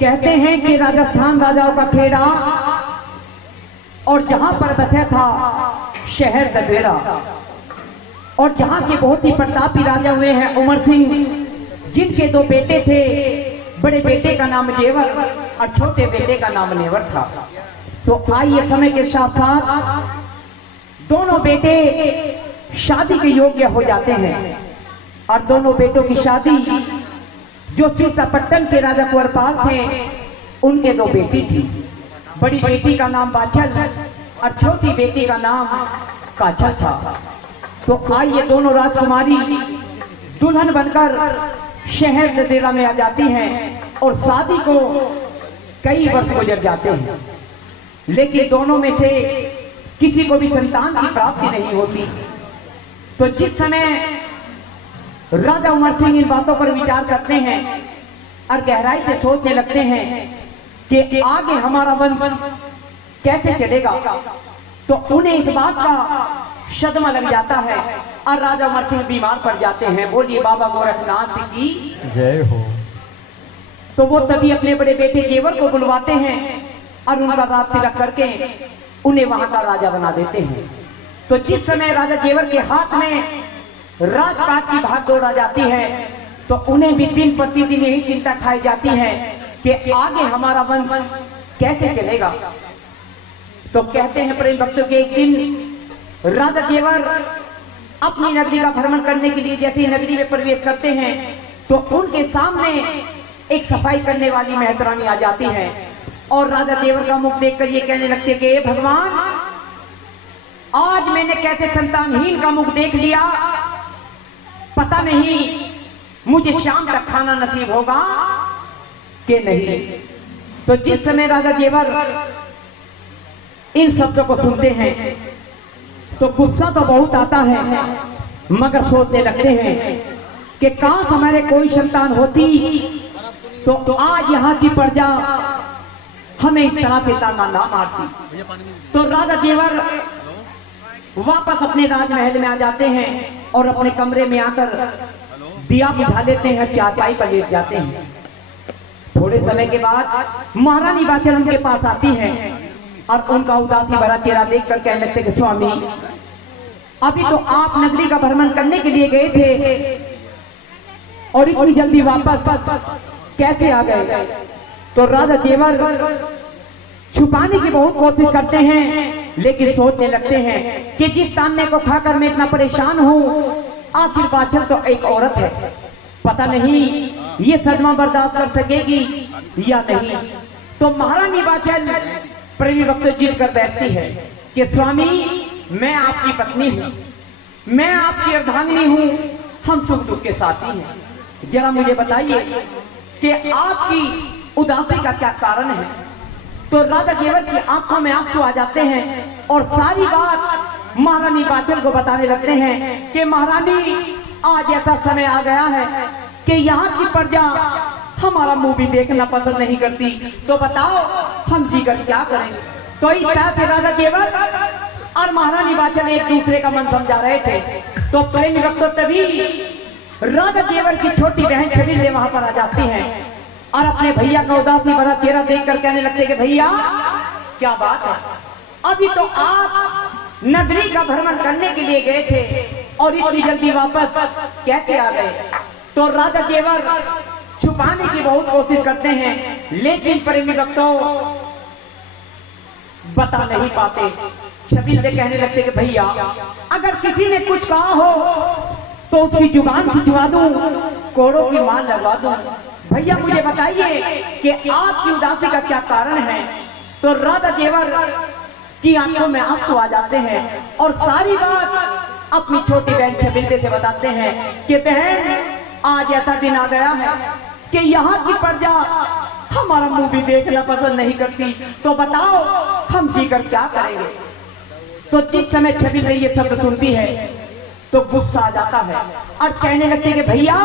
कहते हैं कि राजस्थान राजाओं का खेड़ा और जहां पर बसा था शहर गदेरा, और जहां के बहुत ही प्रतापी राजा हुए हैं उमर सिंह, जिनके दो बेटे थे। बड़े बेटे का नाम जेवर और छोटे बेटे का नाम नेवर था। तो आइए समय के साथ साथ दोनों बेटे शादी के योग्य हो जाते हैं, और दोनों बेटों की शादी जो सीतापट्टन के राजा कुंवरपाल थे उनके दो बेटी थी। बड़ी बेटी का नाम बाछल और छोटी बेटी का नाम काछल था। तो आइए दोनों राजकुमारी दुल्हन बनकर शहर गदेरा में आ जाती हैं और शादी को कई वर्ष गुजर जाते हैं, लेकिन दोनों में से किसी को भी संतान की प्राप्ति नहीं होती। तो जिस समय राजा उमर सिंह इन बातों पर विचार करते हैं और गहराई से सोचने लगते हैं कि आगे हमारा वंश कैसे चलेगा, तो उन्हें इस बात का सदमा लग जाता है और राजा उमर सिंह बीमार पड़ जाते हैं। बोलिए बाबा गोरखनाथ की जय हो। तो वो तभी अपने बड़े बेटे जेवर को बुलवाते हैं और उनका रात तिलक करके उन्हें वहां का राजा बना देते हैं। तो जिस समय राजा जेवर के हाथ में राजपाट की भाग दौड़ आ जाती है, तो उन्हें भी दिन प्रतिदिन यही चिंता खाई जाती है कि आगे हमारा वंश कैसे चलेगा। तो कहते हैं प्रेम भक्तों के एक दिन राजा जेवर अपनी नगरी का भ्रमण करने के लिए जैसे नगरी में प्रवेश करते हैं, तो उनके सामने एक सफाई करने वाली मेहतरानी आ जाती है और राजा जेवर का मुख देखकर ये कहने लगते कि हे भगवान, आज मैंने कैसे संतानहीन का मुख देख लिया, पता नहीं मुझे शाम तक खाना नसीब होगा कि नहीं। तो जिस समय राजा जेवर इन शब्दों को सुनते हैं तो गुस्सा तो बहुत आता है, मगर सोचने लगते हैं कि काश हमारे कोई संतान होती तो आज यहाँ की प्रजा हमें इस तरह से ताना ना मारती। तो राजा जेवर वापस अपने राजमहल में आ जाते हैं और अपने कमरे में आकर दिया बुझा लेते हैं, चारपाई पर लेट जाते हैं। थोड़े समय के बाद महारानी बाचल उनके पास आती हैं और उनका उदासी भरा चेहरा देखकर कहने लगते कि स्वामी, अभी तो आप नगरी का भ्रमण करने के लिए गए थे और इतनी जल्दी वापस कैसे आ गए। तो राजा जेवर छुपाने की बहुत कोशिश करते हैं, लेकिन सोचने लगते हैं कि जिस ताने को खाकर मैं इतना परेशान हूँ, आखिर बाछल तो एक औरत है, पता नहीं ये सदमा बर्दाश्त कर सकेगी या नहीं। तो महारानी बाछल प्रेमी वक्त जिद कर बैठती है कि स्वामी, मैं आपकी पत्नी हूँ, मैं आपकी अर्धांगिनी हूँ, हम सुख दुख के साथी हैं। जरा मुझे बताइए कि आपकी उदासी का क्या कारण है। तो राजा जेवर की आंखों में आंसू आ जाते हैं और सारी बात महारानी बाचल को बताने लगते हैं कि महारानी, आज ऐसा समय आ गया है कि यहाँ की प्रजा हमारा मुंह भी देखना पसंद नहीं करती, तो बताओ हम जीकर क्या करेंगे। तो इस तरह से राजा जेवर और महारानी बाचल एक दूसरे का मन समझा रहे थे। तो प्रेमी वक्त तभी राजा जेवर की छोटी बहन छबीले वहां पर आ जाती हैं और अपने भैया का उदासी भरा चेहरा देखकर कहने लगते कि भैया, क्या बात है, अभी तो आप नगरी का भ्रमण करने के लिए गए थे और इतनी जल्दी वापस कैसे आ गए। तो राजा जेवर छुपाने की बहुत कोशिश करते हैं, लेकिन प्रेमी भक्तों बता नहीं पाते। छबील से कहने लगते कि भैया, अगर किसी ने कुछ कहा हो तो उसकी जुबान खिंचवा दूं, कोड़ों की मार लगवा दूं। भैया मुझे बताइए कि आपकी उदासी का क्या कारण है। तो राजा जेवर की आंखों में आंसू आ जाते हैं और सारी बात अपनी छोटी बहन छबिलते से बताते हैं कि बहन, आज ऐसा दिन आ गया है कि यहाँ की प्रजा हमारा मुंह भी देखना पसंद नहीं करती, तो बताओ हम जीकर क्या करेंगे। तो जिस समय छबिल ये शब्द सुनती है तो गुस्सा आ जाता है और कहने लगते कि भैया,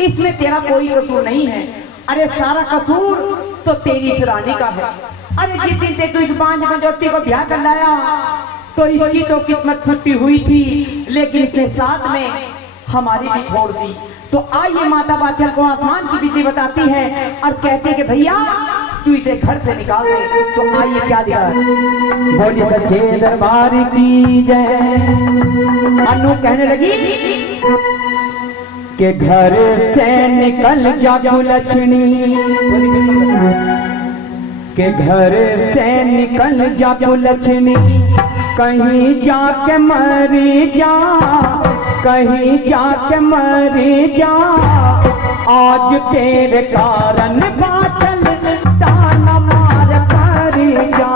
इसमें तेरा कोई कसूर नहीं है, अरे सारा कसूर तो तेरी इस रानी का है। अरे जिस दिन से तू इस बांझ मंजोटी को ब्याह कर लाया तो इसकी तो किस्मत फूटी हुई थी, लेकिन इसने साथ में हमारी भी फोड़ दी। तो आइए माता बाचल को आसमान की विधि बताती है और कहते कि भैया तू इसे घर से निकाल दे। तो आइए क्या दिया, बोली सच्चे दरबार की जय। अनु कहने लगी कि घर से निकल जा कुलछनी, के घर से निकल जा कुलछनी, कहीं जाके मरी जा, कहीं जाके मरी जा, आज तेरे कारण बाचल ताना मार परी जा।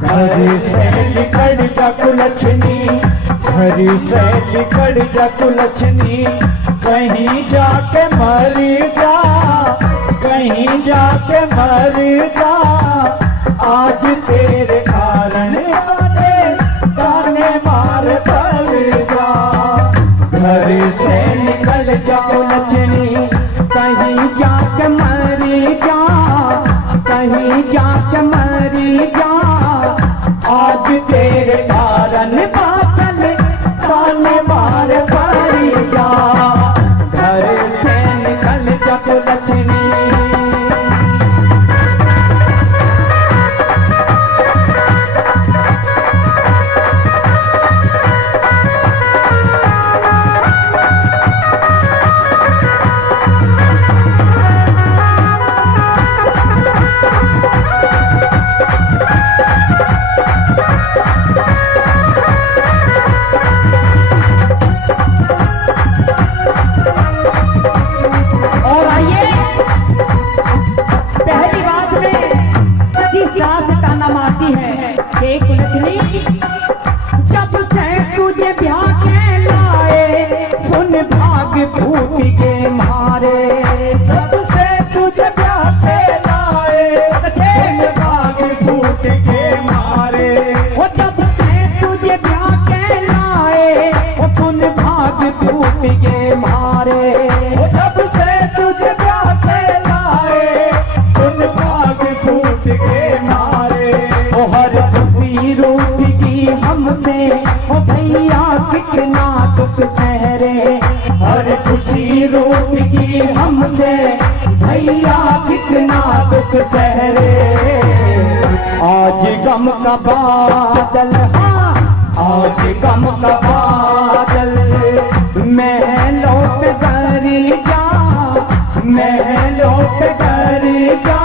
घर से निकल जा कुलछनी, घर से निकल जा कुलछनी, कहीं जाके मरी जा, कहीं जाके मरी जा, आज तेरे कारण ताने मार पड़ जा। घर से निकल जा कुलछनी, कहीं जाके मरी जा, कहीं जाके मरी जा, आज तेरे कारण बाचल ताने मार पड़ी जा। घर से निकल जा कुलछनी। और आइए पहली बात में किस तरह से ताना मारती है कि कुलछनी, जब से तुझे ब्याह के लाए, सुन भाग फूट के मारे, जब से तुझे ब्याह के लाए, सुन भाग फूट के मारे। वो जब से तुझे ब्याह के लाए, वो सुन भाग फूट के मारे। वो जब से तुझे ब्याह के लाए, सुन भाग फूट के मारे। ओ हर खुशी रूठ की हमसे, ओ भैया कितना दुख सहरे, हर खुशी रूठ की हमसे, भैया कितना दुख सहरे। आज गम का बादल, हाँ आज गम का बादल, महलों पे गरी जा, महलों पे गरी जा,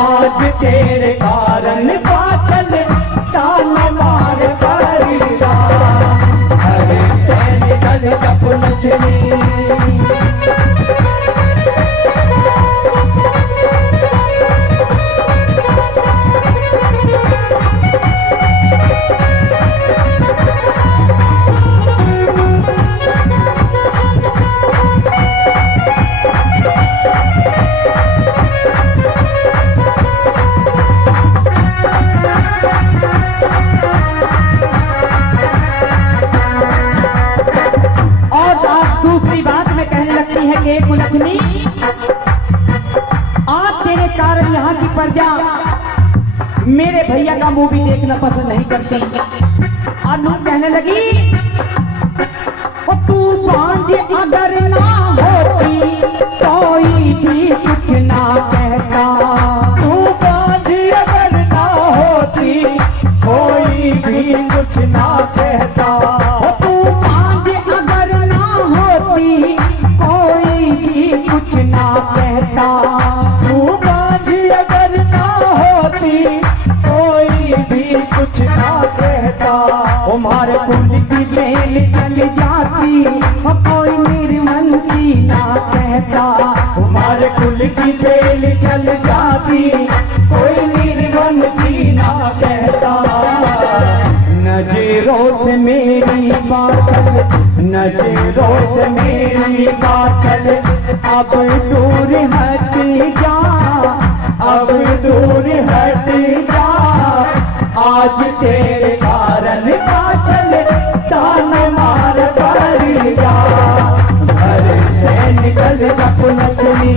आज तेरे कारण बाचल ताना मार पड़ी जा। घर से निकल जा कुलछनी। दूसरी बात में कहने लगती है कि कुलछनी, आज तेरे कारण यहाँ की प्रजा मेरे भैया का मुंह भी देखना पसंद नहीं करती। अनु कहने लगी, ओ तू बांझ अगर ना होती, कोई भी कुछ ना कहता। तू बांझ अगर ना होती, कोई भी कुछ ना कहता। ओ तू बांझ अगर ना होती, कोई भी कुछ ना कहता। तू बांझ अगर ना होती, कोई भी कुछ ना कहता। हमारे कुल की बेल चल जाती, कोई निर्वंशी ना कहता। हमारे कुल की बेल चल जाती, कोई निर्वंशी ना कहता। नजरों से मेरी बाचल, नजरों से मेरी बाचल, अब दूर हट जा, अब दूर हट जा, आज तेरे कारण बाचल ताने मार पड़ी जा। घर से निकल जा कुलछनी।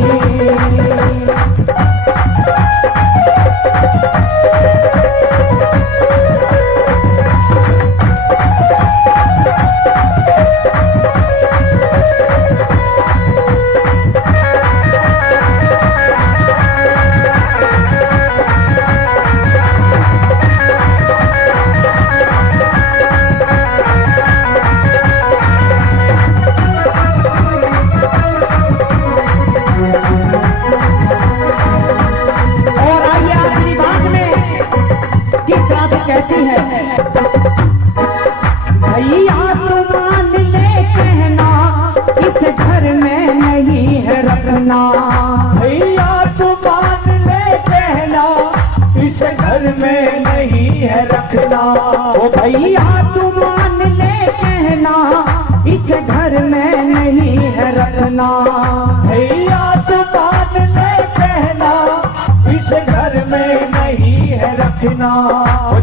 कहती है, भैया तू मान ले कहना इस घर में नहीं है रखना। भैया तू मान ले कहना इस घर में नहीं है रखना। ओ भैया तू मान ले कहना इस घर में नहीं है रखना। भैया तू मान ले कहना इस घर में नहीं है रखना।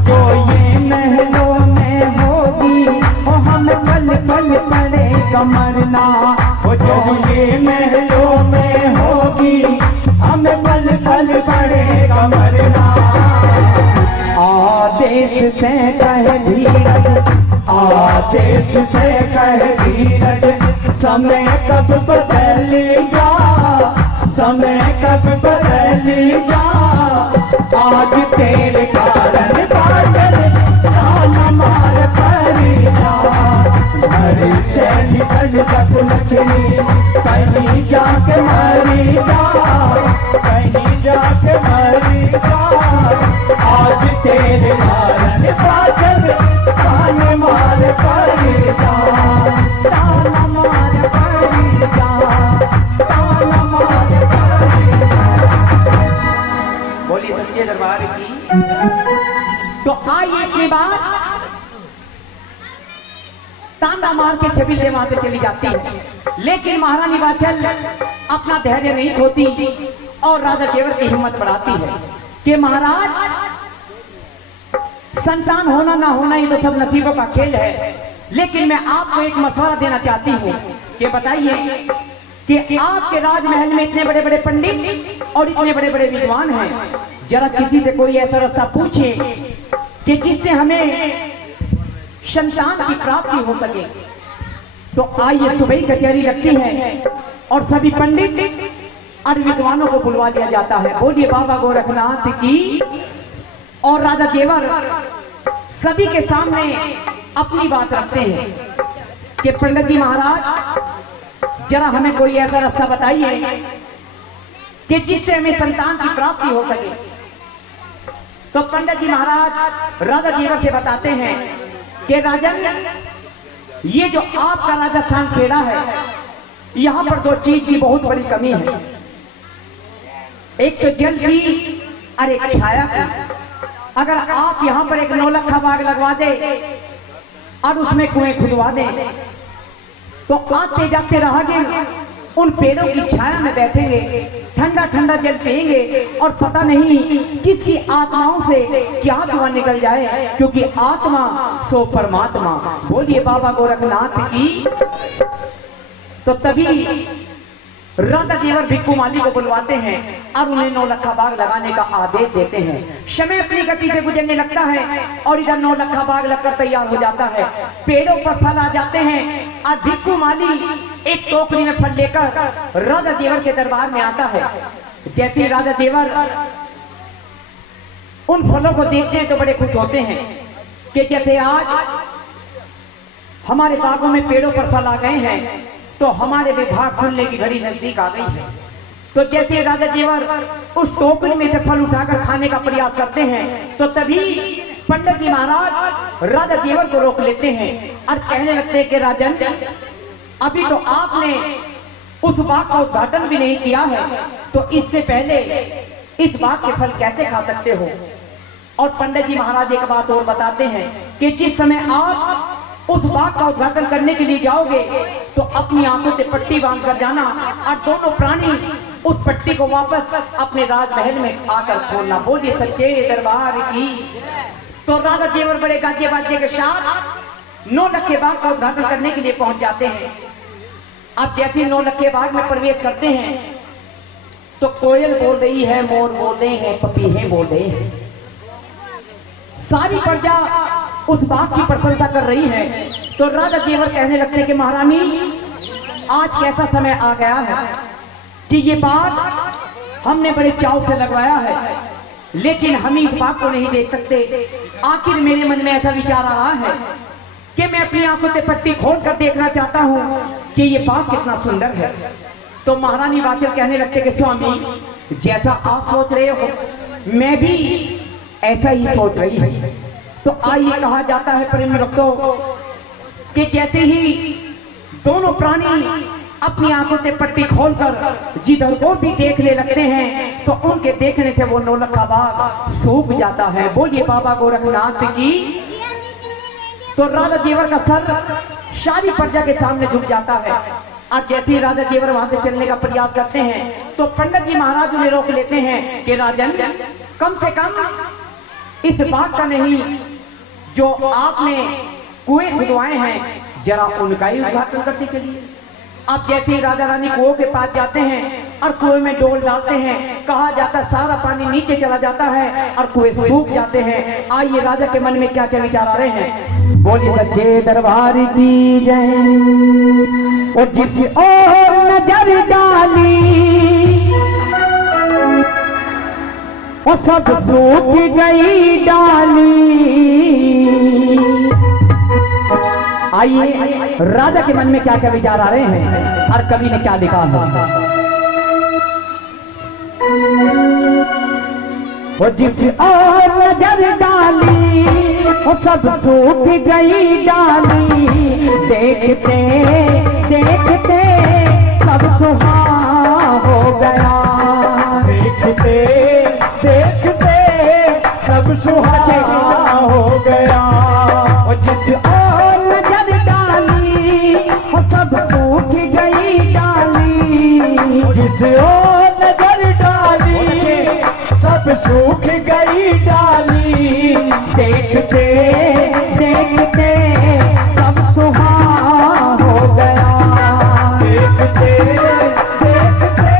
जो ये महलों में होगी वो हम पल पल पड़ेगा मरना। वो जो ये महलों में होगी हम पल पल पड़ेगा मरना। आदेश से कह धीरज, आदेश से कह धीरज, समय कब बदल जा, समय कब बदल जा। आज तेरे कारण बादल जान मार परी जा। हरी से निकल तक लक्ष्मी कहीं जाके मरी जा, कहीं जाके मरी जा। आज तेरे कारण बादल जान मार परी जा, जान मार परी जा, जान मार परी जा। बोलिए सच्चे दरबार की। तो आइए की बात तांडा मार के छवि से माते चली जाती है, लेकिन महारानी बाचल अपना धैर्य नहीं खोती और राजा जेवर की हिम्मत बढ़ाती है कि महाराज संतान होना ना होना ये तो सब नसीबों का खेल है, लेकिन मैं आपको एक मशवरा देना चाहती हूँ कि बताइए कि आपके राजमहल में इतने बड़े बड़े पंडित और इतने बड़े बड़े विद्वान हैं, जरा किसी से कोई ऐसा रास्ता पूछे कि जिससे हमें संतान की प्राप्ति हो सके। तो आइए सुबह कचहरी लगती है और सभी पंडित और विद्वानों को बुलवा लिया जाता है। बोलिए बाबा गोरखनाथ की। और राजा जेवर सभी के सामने अपनी बात रखते हैं कि पंडित जी महाराज जरा हमें कोई ऐसा रास्ता बताइए कि जिससे हमें संतान की प्राप्ति हो सके। तो पंडित जी महाराज राजा जेवर से बताते हैं कि राजन, ये जो आपका राजस्थान खेड़ा है, यहाँ पर दो चीज की बहुत बड़ी कमी है, एक तो जल की और एक छाया की। अगर आप यहाँ पर एक नौलखा बाग लगवा दे और उसमें कुएं खुदवा दे तो आते जाते रहोगे, उन पेड़ों की छाया में बैठेंगे, ठंडा ठंडा जल पिएंगे और पता नहीं किसकी आत्माओं से क्या दुआ निकल जाए, क्योंकि आत्मा सो परमात्मा। बोलिए बाबा गोरखनाथ की। तो तभी राजा जेवर भिक्खू माली को बुलवाते हैं और उन्हें नौलखा बाग लगाने का आदेश देते हैं। समय अपनी गति से गुजरने लगता है और इधर नौलखा बाग लगकर तैयार हो जाता है। पेड़ों पर फल आ जाते हैं और भिक्खू माली एक टोकरी में फल लेकर राजा जेवर के दरबार में आता है। जैसे राजा जेवर उन फलों को देखते हैं तो बड़े खुश होते हैं कि जैसे आज हमारे बागों में पेड़ों पर फल आ गए हैं तो हमारे विभाग खुलने की घड़ी नजदीक आ गई है। तो जैसे राजा जेवर उस टोकरी में से फल उठाकर खाने का प्रयास करते हैं तो तभी पंडित जी महाराज राजा जेवर को रोक लेते हैं और कहने लगते हैं कि राजन, अभी तो आपने उस बाग का उद्घाटन भी नहीं किया है, तो इससे पहले इस बाग के फल कैसे खा सकते हो। और पंडित जी महाराज एक बात और बताते हैं कि जिस समय आप उस बाग का उद्घाटन करने के लिए जाओगे तो अपनी आंखों से पट्टी बांध कर जाना और दोनों प्राणी उस पट्टी को वापस अपने राजमहल में आकर खोलना। बोलिए सच्चे दरबार की। तो राजा जेवर बड़े गाजे बाजे के साथ नौलखे बाग का उद्घाटन करने के लिए पहुंच जाते हैं। अब जैसे नौलखे बाग में प्रवेश करते हैं तो कोयल बोल रही है, मोर बोल रहे हैं, पपीहे बोल रहे हैं, सारी प्रजा उस बाग की प्रशंसा कर रही है। तो राजा जेवर कहने लगते हैं कि महारानी, आज कैसा समय आ गया है कि ये बाग हमने बड़े चाव से लगवाया है, लेकिन हम इस बाग को नहीं देख सकते। आखिर मेरे मन में ऐसा विचार आ रहा है कि मैं अपनी आंखों से पट्टी खोल कर देखना चाहता हूँ कि ये बाग कितना सुंदर है। तो महारानी बाचल कहने लगते कि स्वामी, जैसा आप सोच रहे हो मैं भी ऐसा ही सोच रही हूँ। तो आइए कहा जाता है प्रेम रखो कि जैसे ही दोनों प्राणी अपनी आंखों से पट्टी खोलकर जिधर को भी देखने लगते हैं तो उनके देखने से वो नौलखा बाग सूख जाता है। बोलिए बाबा गोरखनाथ की। तो राजा जेवर का सर सारी प्रजा के सामने झुक जाता है। और जैसे ही राजा जेवर वहां से चलने का प्रयास करते हैं तो पंडित जी महाराज उन्हें रोक लेते हैं कि राजन, कम से कम इस बात का नहीं, जो आपने कुएं खुदवाए हैं जरा उनका ही उद्घाटन करते चलिए। अब जैसे ही राजा रानी कुओं के पास जाते हैं और कुएं में डोल डालते हैं, कहा जाता सारा पानी नीचे चला जाता है और कुएं सूख जाते हैं। आइए राजा के मन में क्या क्या विचार आ रहे हैं। बोलिए सच्चे दरबार की जय। और जिस ओर नजर डाली और सब सूख गई डाली। आइए राजा के मन में क्या क्या विचार आ रहे हैं और कवि ने क्या लिखा है। वो जिस ओर नजर डाली वो सब सूख गई डाली। देखते देखते सब सुहा हो गया। देखते देखते सब सुहा हो गया। वो जिस ओर नजर डाली वो सब सूख गई डाली। जिस ओर नजर डाली सब सूख गई डाली। देखते देखते सब सुहा हो गया। देखते देखते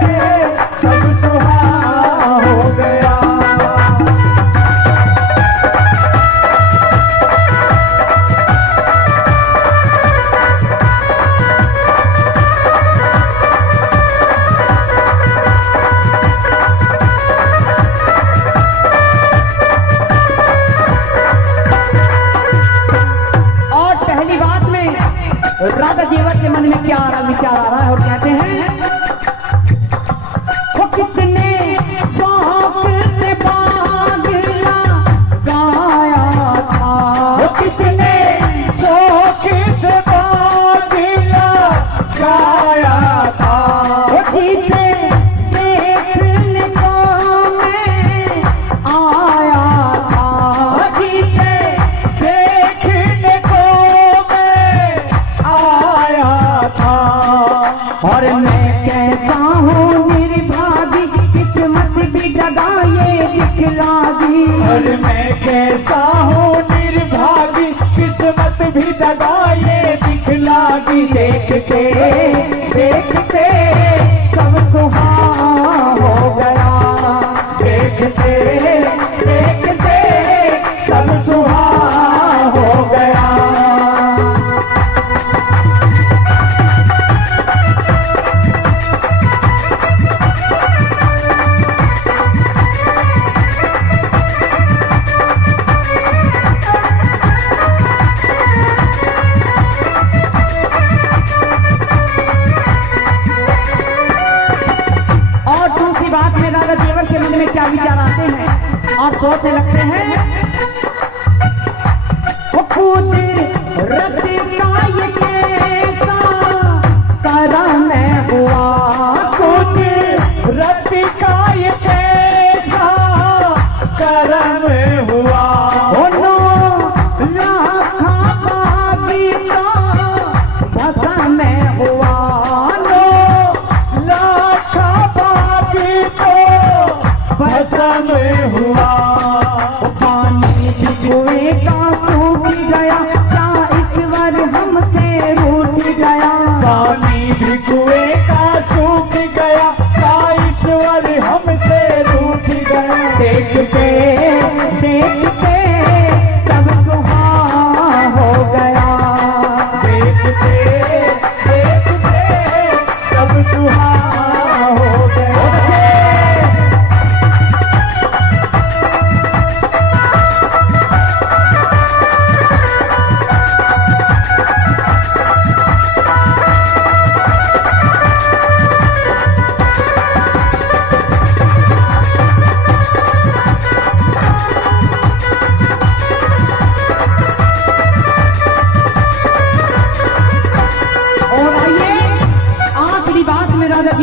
सब सुहा हो गया। राजा जेवर के मन में क्या विचार आ रहा है और कहते हैं, वो कितने शौक से बाग लगाया था। वो कितने शौक से बाग लगाया था। वो जिसे देखने को मैं आया था। जिसे देखने को आया था। और मैं कैसा हूँ निर्भागी, किस्मत भी डगा ये दिखला दी। और मैं कैसा हूँ निर्भागी, किस्मत भी दगा ये दिखला दी। देखते देखते सब सुहा हो गया। देखते देखते सब सुहा हो गया। क्या विचार आते हैं और सोचने लगते हैं, वो खुद रत का ये कैसा करम हुआ। खुद रत का ये कैसा करम हुआ। नो लाखा बागी का भसम हुआ। नो लाखा बागी तो भसम हुआ। पानी भी कुएं का सूख गया, क्या ईश्वर हमसे रूठ गया। पानी भी कुएं का सूख गया, क्या ईश्वर हमसे रूठ गया। देखते देखते सब सुहा हो गया। देखते देखते सब सुहा हो गया।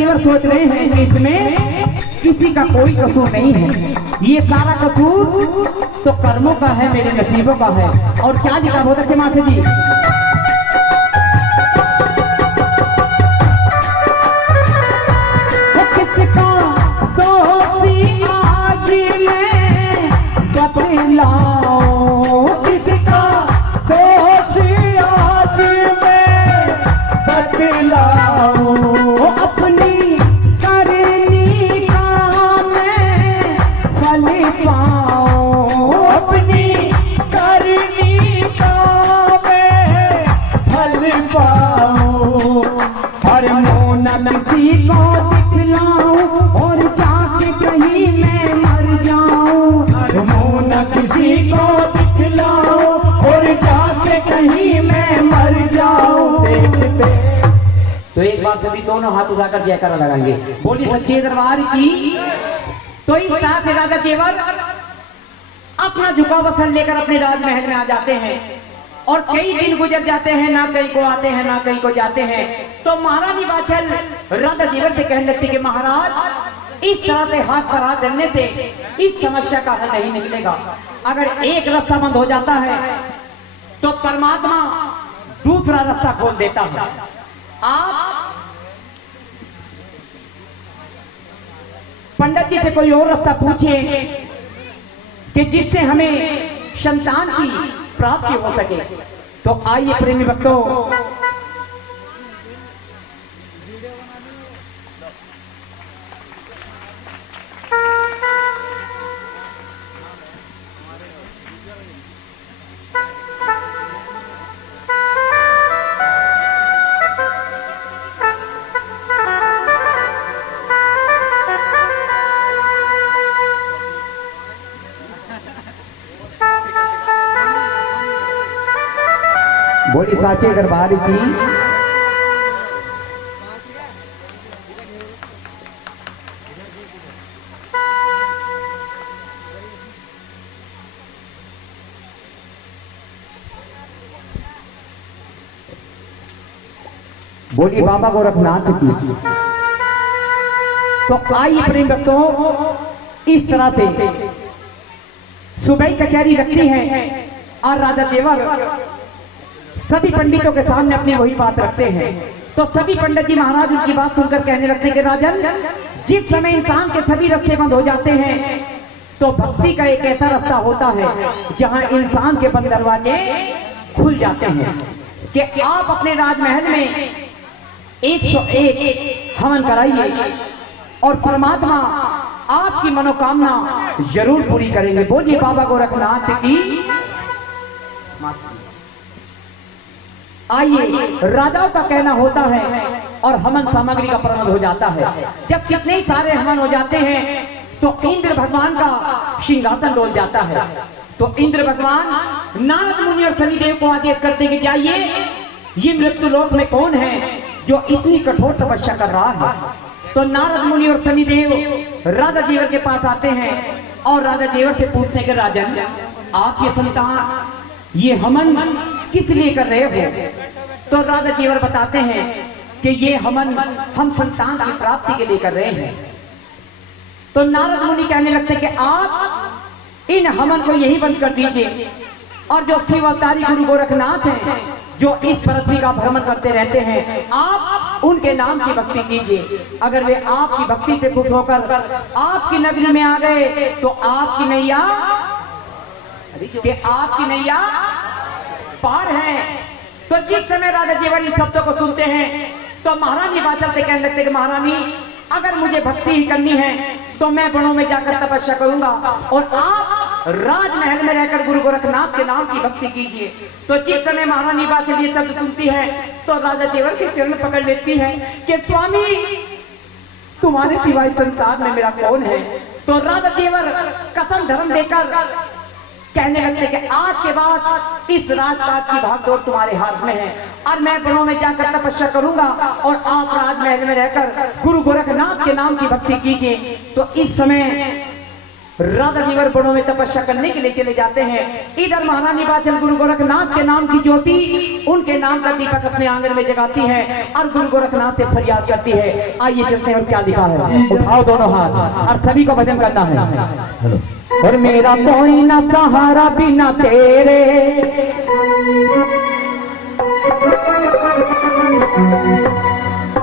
जेवर सोच रहे हैं कि इसमें किसी का कोई कसूर नहीं है, ये सारा कसूर तो कर्मों का है, मेरे नसीबों का है। और क्या लिखा बहुत अच्छे माथे जी, किसका दोषी आज मैं बतलाऊं, किसका दोषी आज मैं बतलाऊं, अपनी करनी का मैं फल पाऊं, अपनी करनी का मैं फल पाऊं। हर मोनन किसी को दिखलाऊं और जाके कहीं मैं मर जाऊं, मुँह न किसी को दिखलाओ और जाके कहीं मैं मर जाऊं। देखते तो एक बार सभी दोनों हाथ उठाकर जयकारा लगाएंगे, बोली सच्चे दरबार की। तो इस तरह से राजा जेवर अपना झुकाव वसन लेकर अपने राजमहल में आ जाते हैं और कई दिन गुजर जाते हैं, ना कहीं को आते हैं ना कहीं को जाते हैं। तो महारानी बाचल राजा जेवर से कहने लगती कि महाराज इस तरह से हाथ पर हाथ करने से इस समस्या का हल नहीं निकलेगा। अगर एक रास्ता बंद हो जाता है तो परमात्मा दूसरा रास्ता खोल देता है। आप पंडित जी से कोई और रास्ता पूछिए कि जिससे हमें संतान की प्राप्ति हो सके। तो आइए प्रेमी भक्तों, बोली साचे दरबार की। बोली बाबा गोरखनाथ की। तो आइए प्रेम भक्तों, इस तरह से सुबह कचहरी रखती है और राजा जेवर सभी पंडितों के सामने अपनी वही बात रखते हैं। तो सभी पंडित जी महाराज उनकी बात सुनकर कहने लगते हैं कि राजन, जिस समय इंसान के सभी रास्ते बंद हो जाते हैं तो भक्ति का एक ऐसा रास्ता होता है जहां इंसान के बंद दरवाजे खुल जाते हैं कि आप अपने राजमहल में 101 हवन कराइए और परमात्मा आपकी मनोकामना जरूर पूरी करेंगे। बोलिए बाबा गोरखनाथ की। आइए, राजाओं का कहना होता है और हवन सामग्री का प्रबंध हो जाता है। जब कितने सारे हवन हो जाते हैं तो इंद्र भगवान का सिंहासन डोल जाता है। तो इंद्र भगवान नारद मुनि और शनिदेव को आदेश करते कि जाइए, ये मृत्यु लोक में कौन है जो इतनी कठोर तपस्या कर रहा है। तो नारद मुनि और शनिदेव राजा जेवर के पास आते हैं और राजा जेवर से पूछते हैं कि राजन, आप ये संतान ये हवन किस लिए कर रहे हो। तो राजा जेवर बताते हैं कि ये हवन हम संतान की प्राप्ति के लिए कर रहे हैं। तो नारद मुनि कहने लगते कि आप इन हवन को यही बंद कर दीजिए और जो शिव अवतारी गुरु गोरखनाथ हैं जो इस पृथ्वी का भ्रमण करते रहते हैं, आप उनके नाम की भक्ति कीजिए। अगर वे आपकी भक्ति से खुश होकर आपकी नगरी में आ गए तो आपकी नैया पार है। तो जिस समय राजा जेवर इन शब्दों को सुनते हैं तो महारानी बाचल से कहने लगते कि महारानी, अगर मुझे भक्ति ही करनी है तो मैं वनों में जाकर तपस्या करूंगा और आप राजमहल में रहकर गुरु गोरखनाथ के नाम की भक्ति कीजिए। तो जिस समय महारानी बाचल ये शब्द सुनती है तो राजा जेवर के चरण पकड़ लेती है कि स्वामी, तुम्हारे सिवाय संसार में मेरा कौन है। तो राजा जेवर कसम धर्म देकर कहने लगते कि आज के बाद इस राजपाट की भागदौड़ तुम्हारे हाथ में है और मैं वनों में जाकर तपस्या करूंगा और आप राजमहल में रहकर गुरु गोरखनाथ के नाम की भक्ति कीजिए। तो इस समय राधा जीवर वनों में तपस्या करने के लिए चले जाते हैं। इधर महारानी बाचल गुरु गोरखनाथ के नाम की ज्योति, उनके नाम का दीपक अपने आंगन में जगाती है और गुरु गोरखनाथ से फरियाद करती है। आइए चलते हैं और क्या लिखा है, उठाओ दोनों हाथ और सभी को भजन करना है। और मेरा कोई ना सहारा बिना तेरे,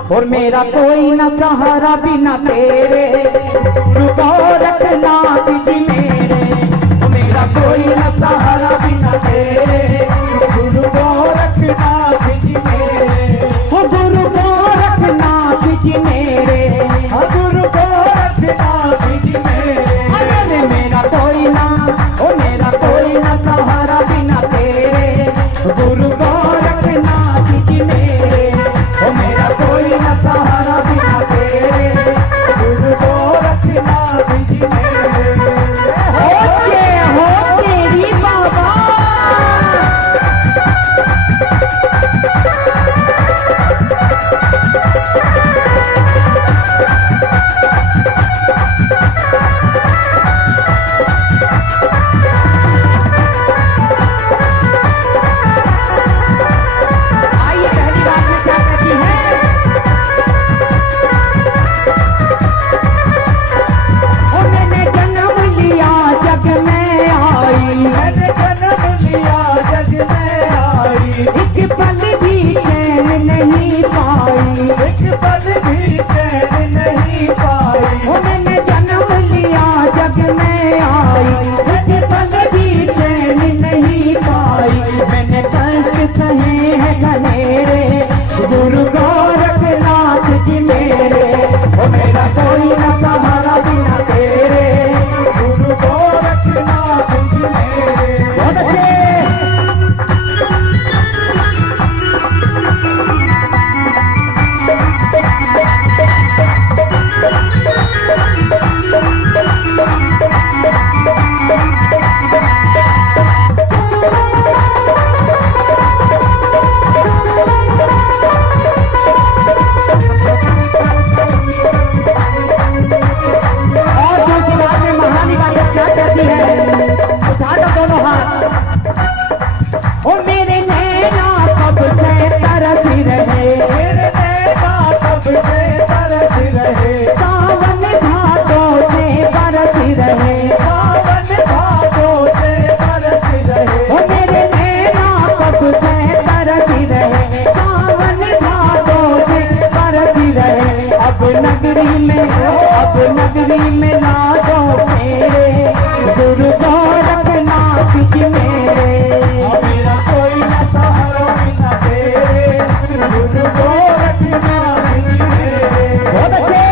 और मेरा कोई ना सहारा बिना तेरे, गुरु गोरखनाथ जी मेरे। और मेरा कोई ना सहारा बिना तेरे, गुरु गोरखनाथ जी मेरे। ओ गुरु गोरखनाथ जी मेरे, ओ गुरु गोरखनाथ जी मेरे। अरे मेरा कोई ना, ओ मेरा कोई ना सहारा बिना तेरे, गुरु गोरखनाथ जी मेरे। ओ मेरा कोई ना सहारा बिना तेरे, गुरु गोरखनाथ जी मेरे। हो तेरी बाबा। आइए पहली बात में क्या कहती है, और मैंने जन्म लिया जग में आई, मैंने जन्म लिया जग में आई। एक पल भी चैन नहीं पाई, एक पल भी चैन नहीं पाई। और मैंने जन्म लिया जग में आई, एक पल भी चैन नहीं पाई। मैंने कष्ट सहे हैं घनेरे, गुरु गोरखनाथ जी मेरे। ओ मेरा कोई ना सहारा बिना तेरे, गुरु गोरखनाथ जी मेरे। बहुत अच्छे। और दूसरी बात में महारानी बाचल क्या कहती है, उठा दो दोनों हाथ। ओ मेरे नैना कब से तरस रहे, मेरे नैना कब से तरस रहे। सावन भादों से बरस रहे, सावन भादों से बरस रहे। ओ मेरे नैना कब से तरस रहे, सावन भादों से बरस रहे। अब नगरी में, अब नगरी में ला दो फेरे, गुरु गोरखनाथ जी मेरे। मेरा कोई ना सहारा बिना तेरे, गुरु गोरखनाथ जी मेरे। बहुत अच्छे।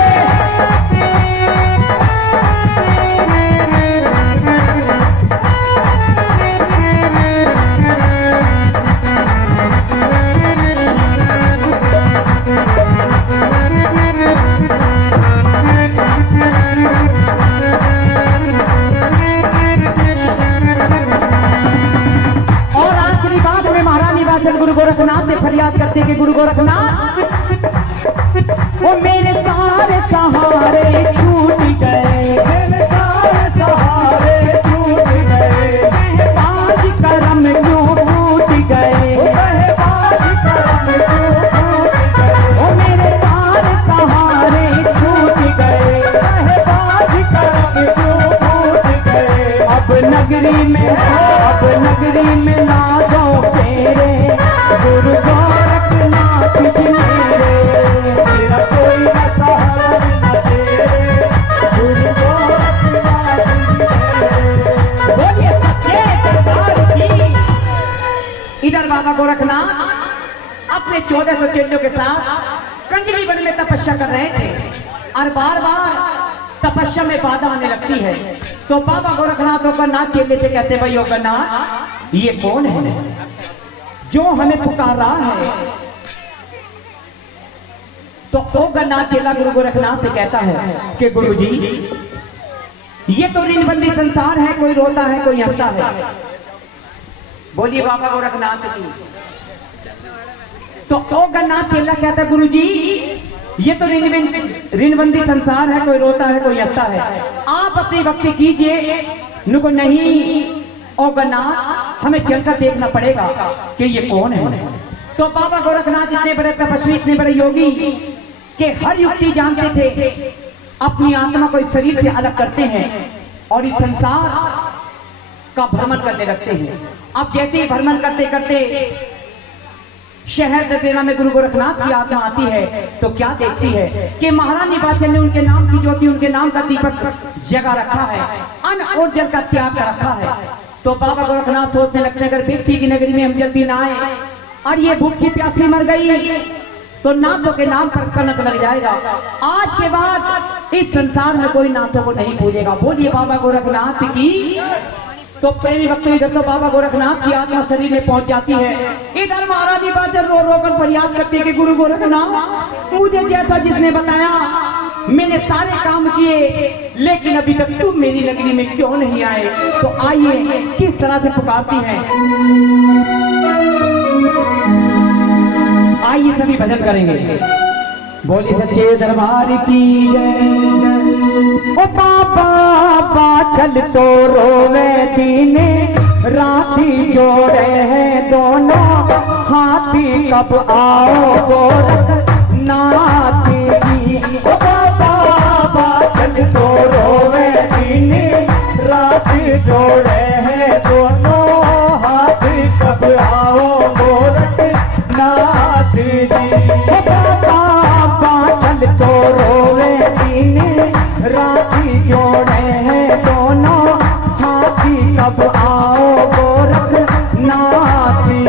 और आखिरी बात में महारानी बाचल गुरु गोरखनाथ से फरियाद करते कि गुरु गोरखनाथ, वो मेरे सारे सहारे छूट गए, मेरे सारे सहारे छूट गए। महताज करम क्यों फूट गए, महताज करम क्यों फूट गए। वो मेरे सारे सहारे छूट गए, महताज करम क्यों फूट गए। अब नगरी में, अब नगरी में ला दो फेरे, गुरु गोरखनाथ जी मेरे। मेरा कोई ना सहारा बिना तेरे, गुरु गोरखनाथ जी मेरे। बोलिए सच्चे दरबार की। इधर बाबा गोरखनाथ अपने 1400 चेलों के साथ कंजली वन में तपस्या कर रहे थे और बार बार तपस्या में बाधा आने लगती है। तो बाबा गोरखनाथ ओगरनाथ चेले से कहते, भाई ओगरनाथ ये कौन है जो हमें पुकार रहा है। तो ओगरनाथ चेला गुरु गोरखनाथ से कहता है कि गुरु जी ये तो ऋणबंदी संसार है, कोई रोता है कोई हंसता है। बोलिए बाबा गोरखनाथ की। तो ओगरनाथ चेला कहता है गुरु जी ये तो ऋणबंदी संसार है, कोई रोता है कोई हंसता है। आप अपनी भक्ति कीजिए, नुको नहीं होगा ना, हमें चलकर देखना पड़ेगा कि ये कौन है। तो बाबा गोरखनाथ इतने बड़े तपस्वी, इतने बड़े योगी कि हर युक्ति जानते थे, अपनी आत्मा को इस शरीर से अलग करते हैं और इस संसार का भ्रमण करने लगते हैं। अब जैसे ही भ्रमण करते करते शहर ददेरा में गुरु गोरखनाथ की आत्मा आती है तो क्या देखती है कि महारानी बाचल ने उनके नाम की ज्योति, उनके नाम का दीपक जगा रखा है, अन्न और जल का त्याग कर रखा है। तो बाबा गोरखनाथ सोचने लगते, अगर व्यक्ति की नगरी में हम जल्दी ना आए और ये भूखी प्यासी मर गई तो नाथों के नाम पर कलंक लग जाएगा। आज के बाद इस संसार में कोई नाथों को नहीं पूजेगा। बोलिए बाबा गोरखनाथ की। तो प्रेमी भक्त इधर तो बाबा गोरखनाथ की आत्मा शरीर में पहुंच जाती है, इधर महारानी बाचल रो रो कर फरियाद करती है कि गुरु गोरखनाथ, मुझे जैसा जिसने बताया मैंने सारे काम किए, लेकिन अभी तक तुम मेरी नगरी में क्यों नहीं आए। तो आइए किस तरह से पुकारती हैं, आइए सभी भजन करेंगे। बोली सच्चे दरबार की जय। ओ बाबा बाचल तो रोवे दीने राती जोड़े हैं दोनों हाथी, कब आओ गोरखनाथ की। ओ बाबा बाचल तो रोवे दीने राती जोड़े हैं दोनों हाथी, कब आओ गोरखनाथ जी। ओ बाबा बाचल तो रोवे दीने राती जोड़े हैं दोनों हाथी, कब आओ गोरखनाथ जी।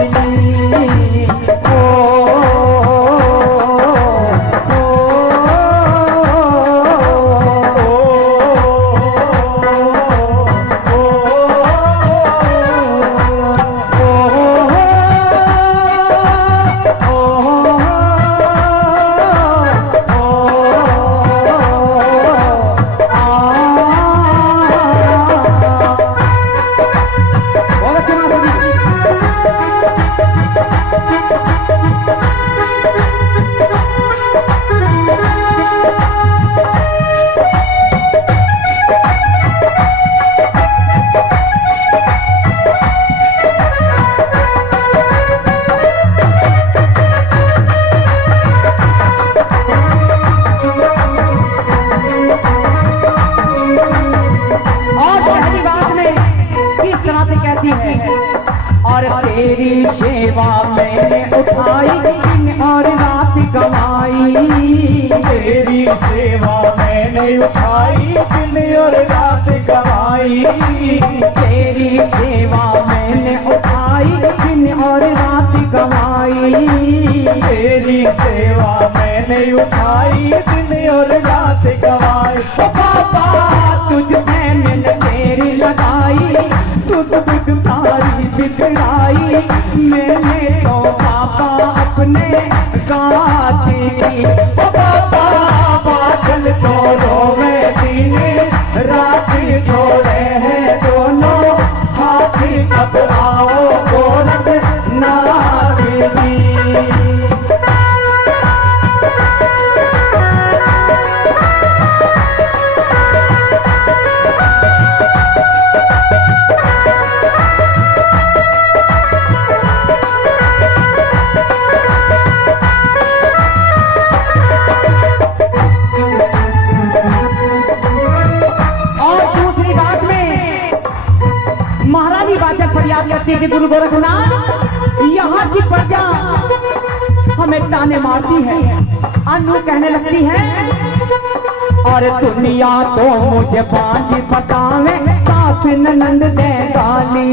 और तेरी सेवा मैंने उठाई दिन और रात कमाई, तेरी सेवा मैंने उठाई दिन और रात कमाई, तेरी सेवा मैंने उठाई दिन और रात कमाई, तेरी सेवा मैंने उठाई दिन और रात कमाई। ओ बाबा तुझसे मैंने तेरी लगाई, सुध बुध सारी बिखराई, मैंने तो पापा अपने गाती की। ओ बाबा बाचल तो रोवे दिन रात जोड़े हैं दोनों हाथी, कब आओ गोरखनाथ जी। महारानी बाचल फरियाद करती है कि गुरु गोरखनाथ यहाँ की प्रजा हमें ताने मारती है, अनु कहने लगती है, और दुनिया तो मुझे बांझ बतावे सास ननंद दे गाली,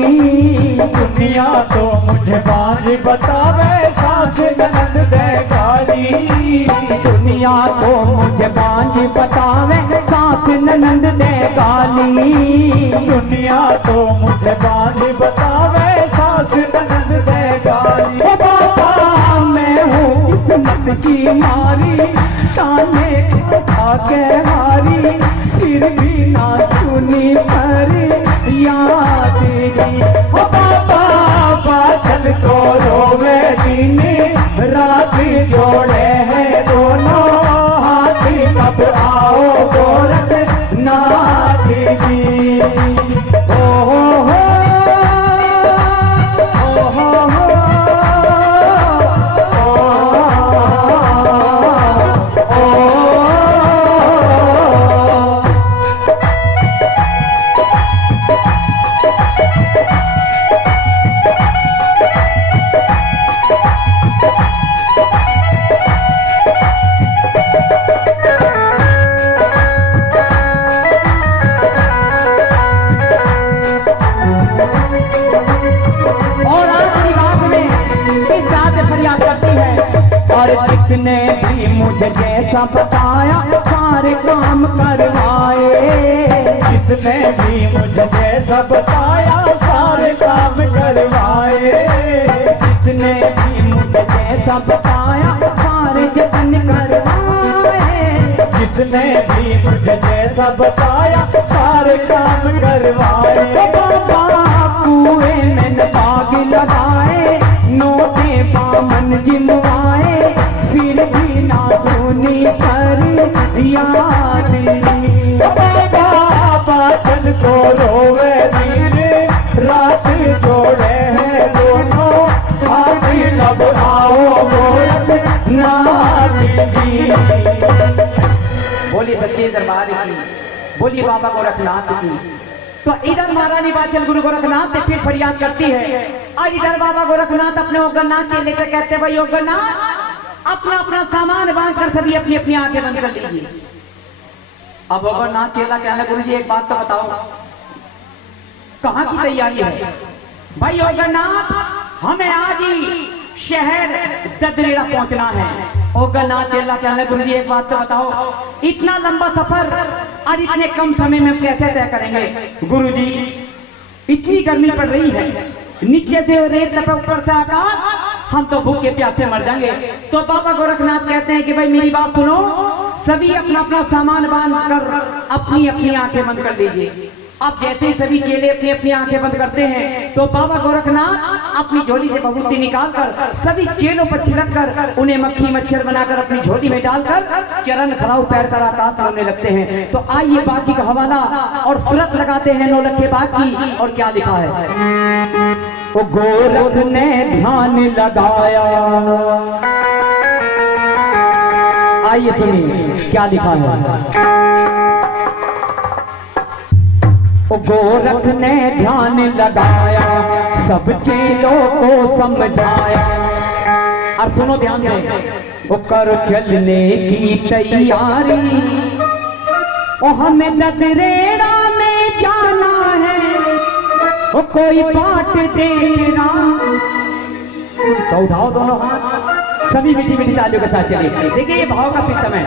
दुनिया तो मुझे बांझ बतावे सास ननंद दे गाली, दुनिया तो मुझे बांझ बतावे सास ननंद दे गाली, दुनिया तो मुझे बांझ बतावे सास ननंद दे गाली। ओ बाबा मैं हूँ किस्मत की मारी, ताने खा के हारी, फिर भी ना सुनी पर याद की। ओ बाबा बाचल तो रोवे दिन रात जोड़े हैं दोनों कब आओ गोरखनाथ जी। ओ हो जिसने भी मुझे जैसा बताया सारे काम करवाए। जिसने भी मुझे जैसा बताया सारे काम करवाए। जिसने भी मुझे जैसा बताया सारे जतन करवाए। जिसने भी मुझे जैसा बताया सारे काम करवाए। बाबा कुएं में बाग लगाए नोटे बामन जिमवाए फिर भी ना सुनी पर याद। बाबा चल तो रोवे दिन रात जोड़े हैं दोनों हाथ कब आओ गोरखनाथ जी। बोलिए सच्चे दरबार की, बोलिए बाबा गोरखनाथ की। तो इधर महारानी बाचल गुरु गोरखनाथ से फिर फरियाद करती है और इधर बाबा गोरखनाथ अपने ओगरनाथ चेले से कहते हैं भाई ओगरनाथ अपना अपना सामान बांध कर सभी अपनी अपनी आंखें बंद कर लीजिए। अब ओगरनाथ चेला कहने गुरु जी एक बात तो बताओ कहाँ की तैयारी है? भाई ओगरनाथ हमें आज ही शहर ददरेरा पहुंचना है। ओगरनाथ चेला कहने गुरु जी एक बात तो बताओ इतना लंबा सफर और इतने कम समय में हम कैसे तय करेंगे? गुरु जी इतनी गर्मी पड़ रही है नीचे से रेत लपे ऊपर से आकाश हम तो भूखे प्यासे मर जाएंगे। तो बाबा गोरखनाथ कहते हैं कि भाई मेरी बात सुनो सभी अपना अपना सामान बांध कर अपनी अपनी आंखें बंद कर लीजिए। अब जैसे ही सभी चेले अपनी अपनी आंखें बंद करते हैं तो बाबा गोरखनाथ अपनी झोली से भभूति निकालकर सभी चेलों पर छिड़क कर उन्हें मक्खी मच्छर बनाकर अपनी झोली में डालकर चरण खड़ाऊ पैर कर आकाश होने लगते हैं। तो आइए बाकी का हवाला और सूरत लगाते हैं नौलखे बाकी और क्या लिखा है। वो गोरख ने ध्यान लगाया। आइए सुनिए क्या लिखा है। वो गोरख ने ध्यान लगाया सब चेलों को समझाया। और सुनो ध्यान से वो करो चलने की तैयारी वो हमें ददरेरा में जाना है। वो कोई बाट देना तो उठाओ दोनों हाथ सभी मीठी मीठी तालियों के साथ चलिए। देखिए ये भाव का सिस्टम है।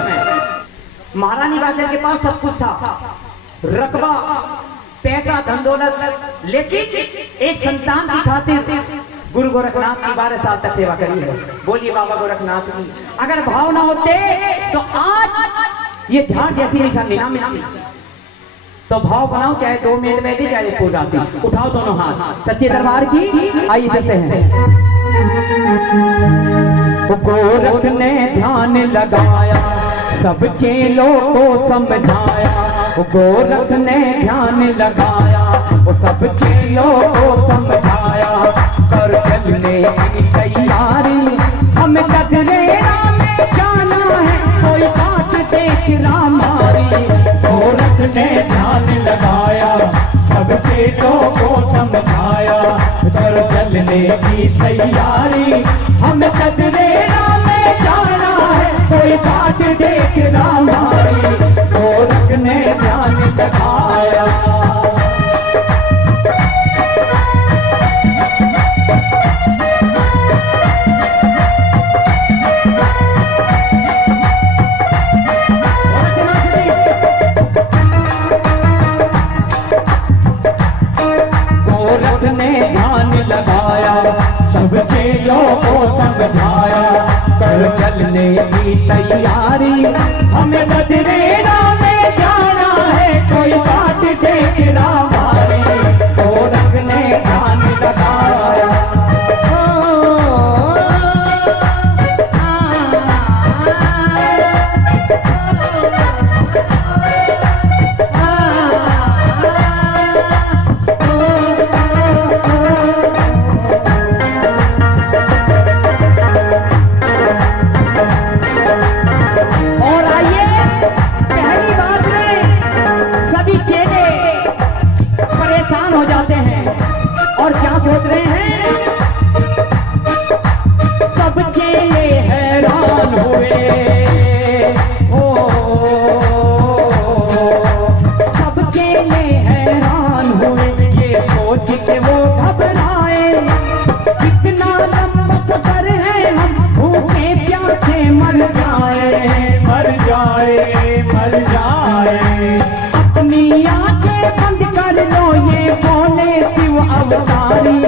महारानी बादल के पास सब कुछ था रकबा पैसा धन दौलत, लेकिन एक संतान की खातिर गुरु गोरखनाथ की 12 साल तक सेवा करी है। बोलिए बाबा गोरखनाथ की। अगर भाव ना होते तो आज ये झाड़ जैसी निशानी ना मिलती। तो भाव बनाओ चाहे 2 मिनट में दी चाहे स्कूल आती। उठाओ दोनों हाथ सच्चे दरबार की। आइए चलते हैं। गोरख ने ध्यान लगाया सब चेलों को समझाया। गोरख ने ध्यान लगाया वो सब चेलों को समझाया। कर चलने की तैयारी हमें ददरेरा में जाना है कोई बात देख रामारी। गोरख ने ध्यान लगाया सब चेलों को समझाया। कर चलने की तैयारी हमें ददरेरा में जाना है कोई बात देख रामारी। गोरख ने ध्यान लगाया। गोरख ने ध्यान लगाया सब चेलों को समझाया। कर चलने की तैयारी हमें ददरेरा में जाना है कोई बात देख रामारी। गोरख ने ध्यान लगाया। मर जाए मर जाए। अपनी आंखें बंद कर लो ये बोले शिव अवतारी,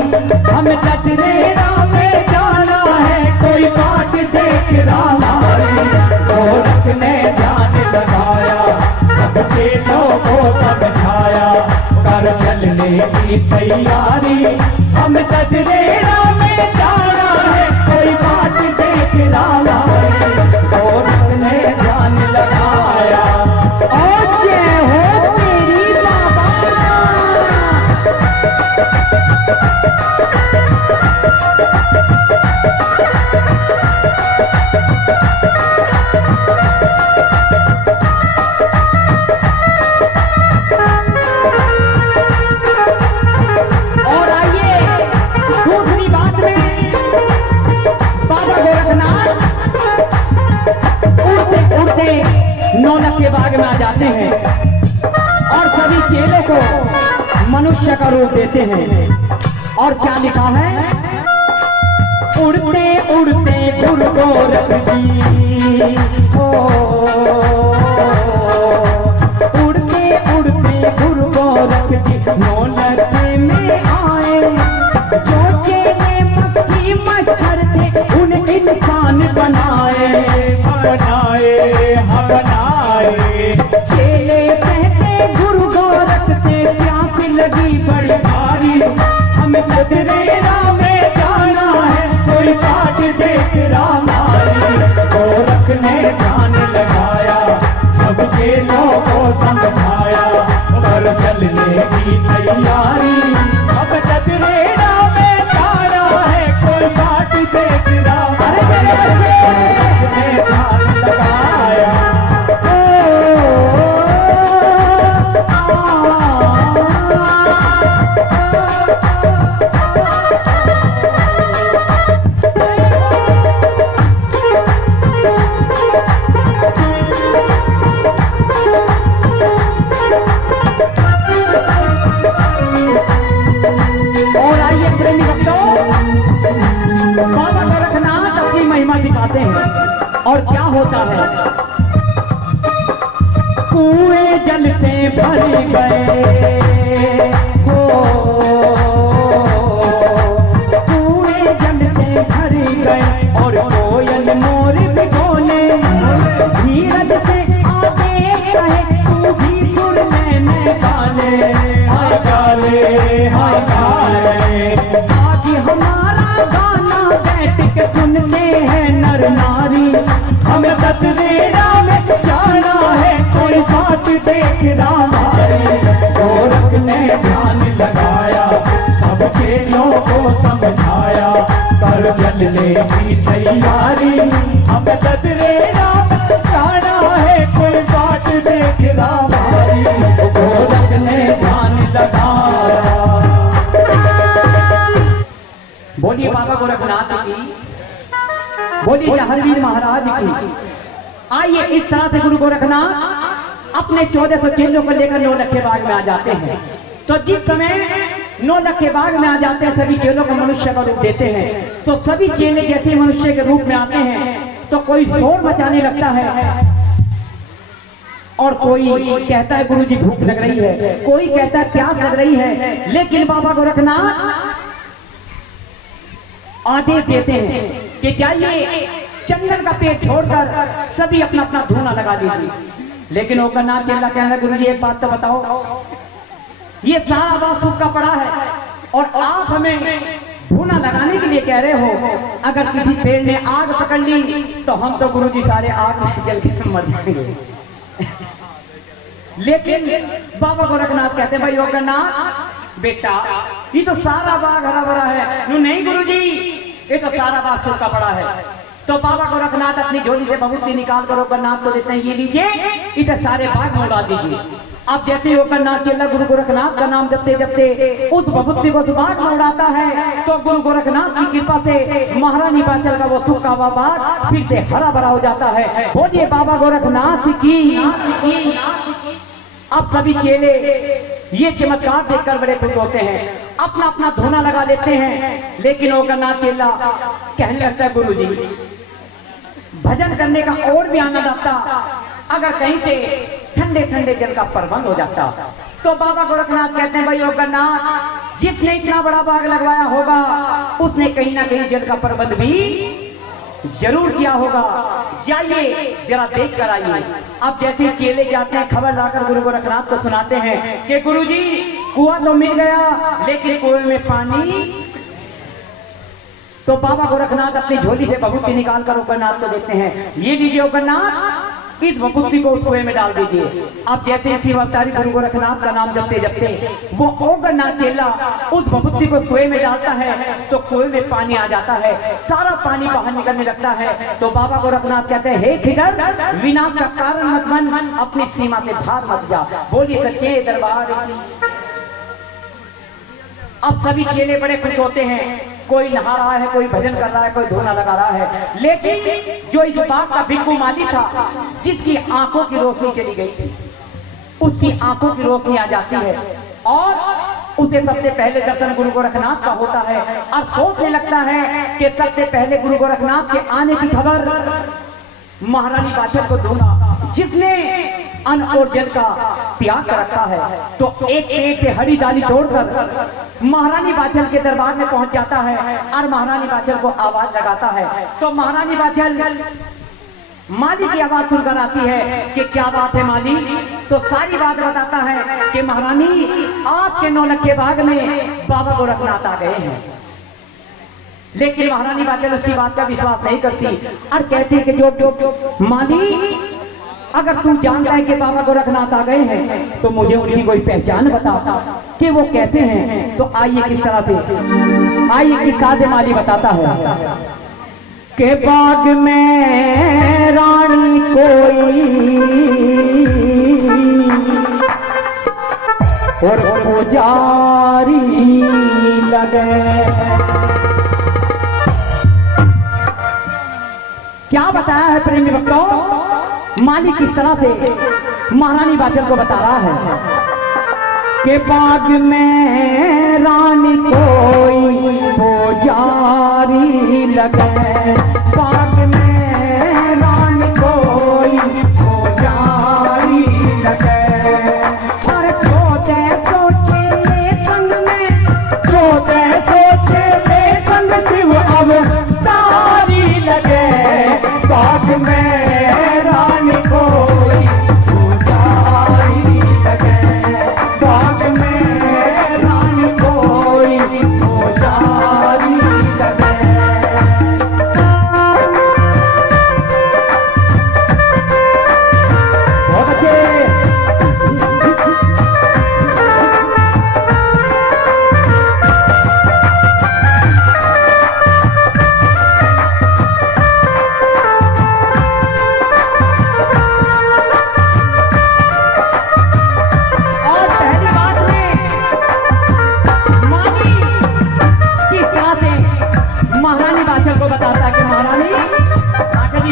हम कटरेरा में जाना है कोई बाट देख हमारी। गोरख ने ध्यान लगाया सबके लोगों समझाया, कर चलने की तैयारी, हम कटरेरा में जाना है कोई बाट देख हमारी। गोरख ने ध्यान लगाया और जय हो तेरी बाबा। और आइए दूसरी बात में, बाबा गोरखनाथ उड़ते उड़ते नौलख के बाग में आ जाते हैं और सभी चेलों को मनुष्य का रूप देते हैं। और क्या लिखा है, उड़ते उड़ते गुरु गोरख जी हो, उड़ते उड़ते गुरु गोरख जी नौलख में आए। जो चेले मक्खी मच्छर थे उन इंसान बनाए बनाए। चेले कहते गुरु गोरख से प्यास लगी बड़ी भारी, हमें कटरेरा में जाना है कोई बाट देख हमारी। गोरख ने ध्यान लगाया सबके लोगों समझाया, कर चलने की तैयारी, अब कटरेरा में जाना है कोई बाट देख हमारी। गोरख ने ध्यान लगाया और आइए प्रेमी भक्तों, बाबा गोरखनाथ अपनी महिमा दिखाते हैं और क्या होता है। कुएं जल से भर गए हो, कुएं जल से भर गए और कोयल मोर भी बोले। धीरज से आगे कहे तू भी सुर में गाले, हाय गाले हाय गाले। आज हमारा गाना बैठ के सुनते हैं नर नारी, हमें कटरेरा में जाना है कोई बात देख हमारी। गोरख ने ध्यान लगाया सबके लोगों समझाया, कर चलने की तैयारी, हमें कटरेरा में जाना है कोई बात देख हमारी। गोरख ने ध्यान लगाया। बोलिए बाबा गोरखनाथ की, बोलिए हरवीर महाराज की। आइए इस तरह से गुरु गोरखनाथ अपने 1400 चेलों को लेकर नौलख के बाग में आ जाते हैं। तो जिस समय नौलख के बाग में आ जाते हैं सभी चेलों को मनुष्य का रूप देते हैं। तो सभी चेले जैसे मनुष्य के रूप में आते हैं तो कोई शोर मचाने लगता है और कोई कहता है गुरुजी भूख लग रही है, कोई कहता है प्यास लग रही है। लेकिन बाबा गोरखनाथ आदेश देते हैं कि जाइए चंदन का पेड़ छोड़कर सभी अपना अपना धूना लगा लीजिए। लेकिन ओकरनाथ चेला कहना गुरुजी एक बात तो बताओ, ये सारा बात सूखा पड़ा है और आप हमें धूना लगाने के लिए कह रहे हो। अगर किसी पेड़ ने आग पकड़ ली तो हम तो गुरुजी सारे आग में जल के मर जाएंगे। लेकिन बाबा गोरखनाथ कहते हैं भाई ओकरनाथ बेटा ये तो सारा बाग हरा भरा है। नहीं गुरुजी ये तो सारा बाग सूखा पड़ा है। तो बाबा गोरखनाथ अपनी झोली से भभूति निकाल कर ओकरनाथ को देते हैं, ये लीजिए इधर सारे बाग में उड़ा दीजिए। अब जैसे ही ओकरनाथ चेला गुरु गोरखनाथ का नाम जपते जपते उस भभूति को बाग में उड़ाता है तो गुरु गोरखनाथ की कृपा से महारानी बाचल का वो सूखा हुआ बाग फिर से हरा भरा हो जाता है। बोलिए बाबा गोरखनाथ की। अब सभी चेले ये चमत्कार देखकर बड़े खुश होते हैं, अपना अपना धूना लगा लेते हैं। लेकिन ओकरनाथ चेला कहने लगता है गुरुजी भजन करने का और भी आनंद आता अगर कहीं से ठंडे ठंडे जल का प्रबंध हो जाता। तो बाबा गोरखनाथ कहते हैं भाई गोरखनाथ जिसने इतना बड़ा बाग लगवाया होगा उसने कहीं ना कहीं जल का प्रबंध भी जरूर किया होगा। जाइए जरा देख कर आइए। अब जैसे चेले जाते हैं खबर लाकर गुरु गोरखनाथ को सुनाते हैं कि गुरुजी कुआं तो मिल गया लेकिन कुएं में पानी। तो बाबा गोरखनाथ अपनी झोली से भभूति निकाल कर गोरखनाथ को देते हैं, ये लीजिए गोरखनाथ इस भभूति को उस कुएं में डाल दीजिए। अब जैसे इसी अवतारी गुरु गोरखनाथ का नाम जपते जपते वो गोरखनाथ चेला उस भभूति को कुएं में डालता है तो कुएं में पानी आ जाता है, सारा पानी बाहर निकलने लगता है। तो बाबा गोरखनाथ कहते हैं हे खिदर विनाश का कारण मत बन, अपनी सीमा से बाहर मत जा, बोली सच्चे दरबार की। अब सभी चेले बड़े खुश होते हैं, कोई नहा रहा है, कोई भजन कर रहा है, कोई धोना लगा रहा है। लेकिन जो इस बाग का भिक्खू माली था जिसकी आंखों की रोशनी चली गई थी उसकी आंखों की रोशनी आ जाती है और उसे सबसे पहले दर्शन गुरु गोरखनाथ का होता है और सोचने लगता है कि सबसे पहले गुरु गोरखनाथ के आने की खबर महारानी बाछड़ को दूंगा जिसने अन्न और जल का त्याग कर रखा है। तो एक पेड़ से हरी डाली तोड़कर महारानी बाछड़ के दरबार में पहुंच जाता है और महारानी बाछड़ को आवाज लगाता है। तो महारानी बाछड़ माली की आवाज सुनकर आती है कि क्या बात है माली। तो सारी बात बताता है कि महारानी आपके नौलखे बाग में बाबा गोरखनाथ आ गए हैं। लेकिन महारानी बाछड़ उसकी बात का विश्वास नहीं करती और कहती है कि जो माली अगर तू जानता है कि बाबा गोरखनाथ आ गए हैं तो मुझे उनकी कोई पहचान बता कि वो कहते हैं। तो आइए किस तरह से, आइए किस तरह से माली बताता है के बाग में रानी कोई और पुजारी लगे। क्या बताया है प्रेमी भक्तों, माली किस तरह से महारानी बाछड़ को बता रहा है कि बाग में रानी कोई पुजारी लगे, बाग में रानी कोई पुजारी लगे। और सोचे सोचे ले संग में, सोचे सोचे ले संग शिव अवतारी लगे, बाग में रानी कोई पुजारी लगे, बाग में रानी कोई पुजारी लगे। बहुत अच्छे। को बताता कि महारानी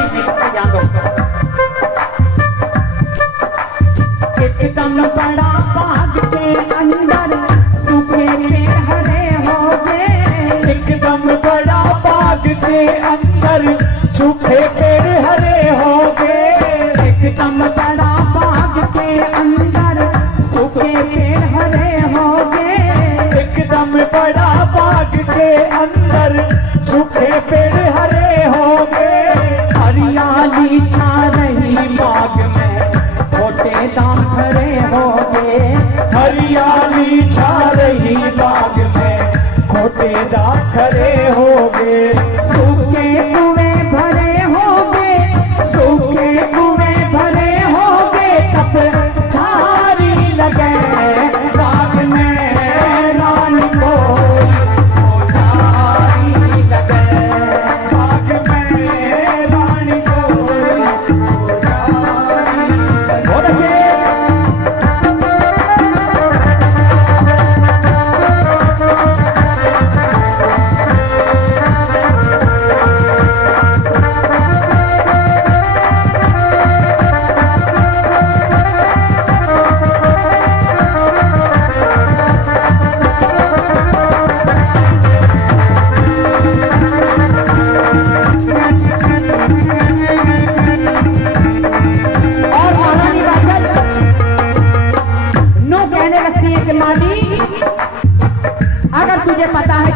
जी ध्यान दो, एकदम बड़ा बाग के अंदर सूखे पेड़ हरे हो गए, एकदम बड़ा बाग के अंदर सूखे पेड़ हरे हो गए, एकदम बड़ा बाग के अंदर सूखे पेड़ हरे हो गए, एकदम बड़ा बाग के अंदर सूखे पेड़ हरे हो गए। हरियाली छा रही बाग में छोटे दाम खड़े हो गए, हरियाली छा रही बाग में छोटे दाम खड़े हो गए। सूखे कुएं भरे हो गए, सूखे कुएं भरे हो गए, तब झाड़ी लगे, बाग में रानी कोई पुजारी लगे, बाग में रानी कोई पुजारी लगे। बहुत अच्छे।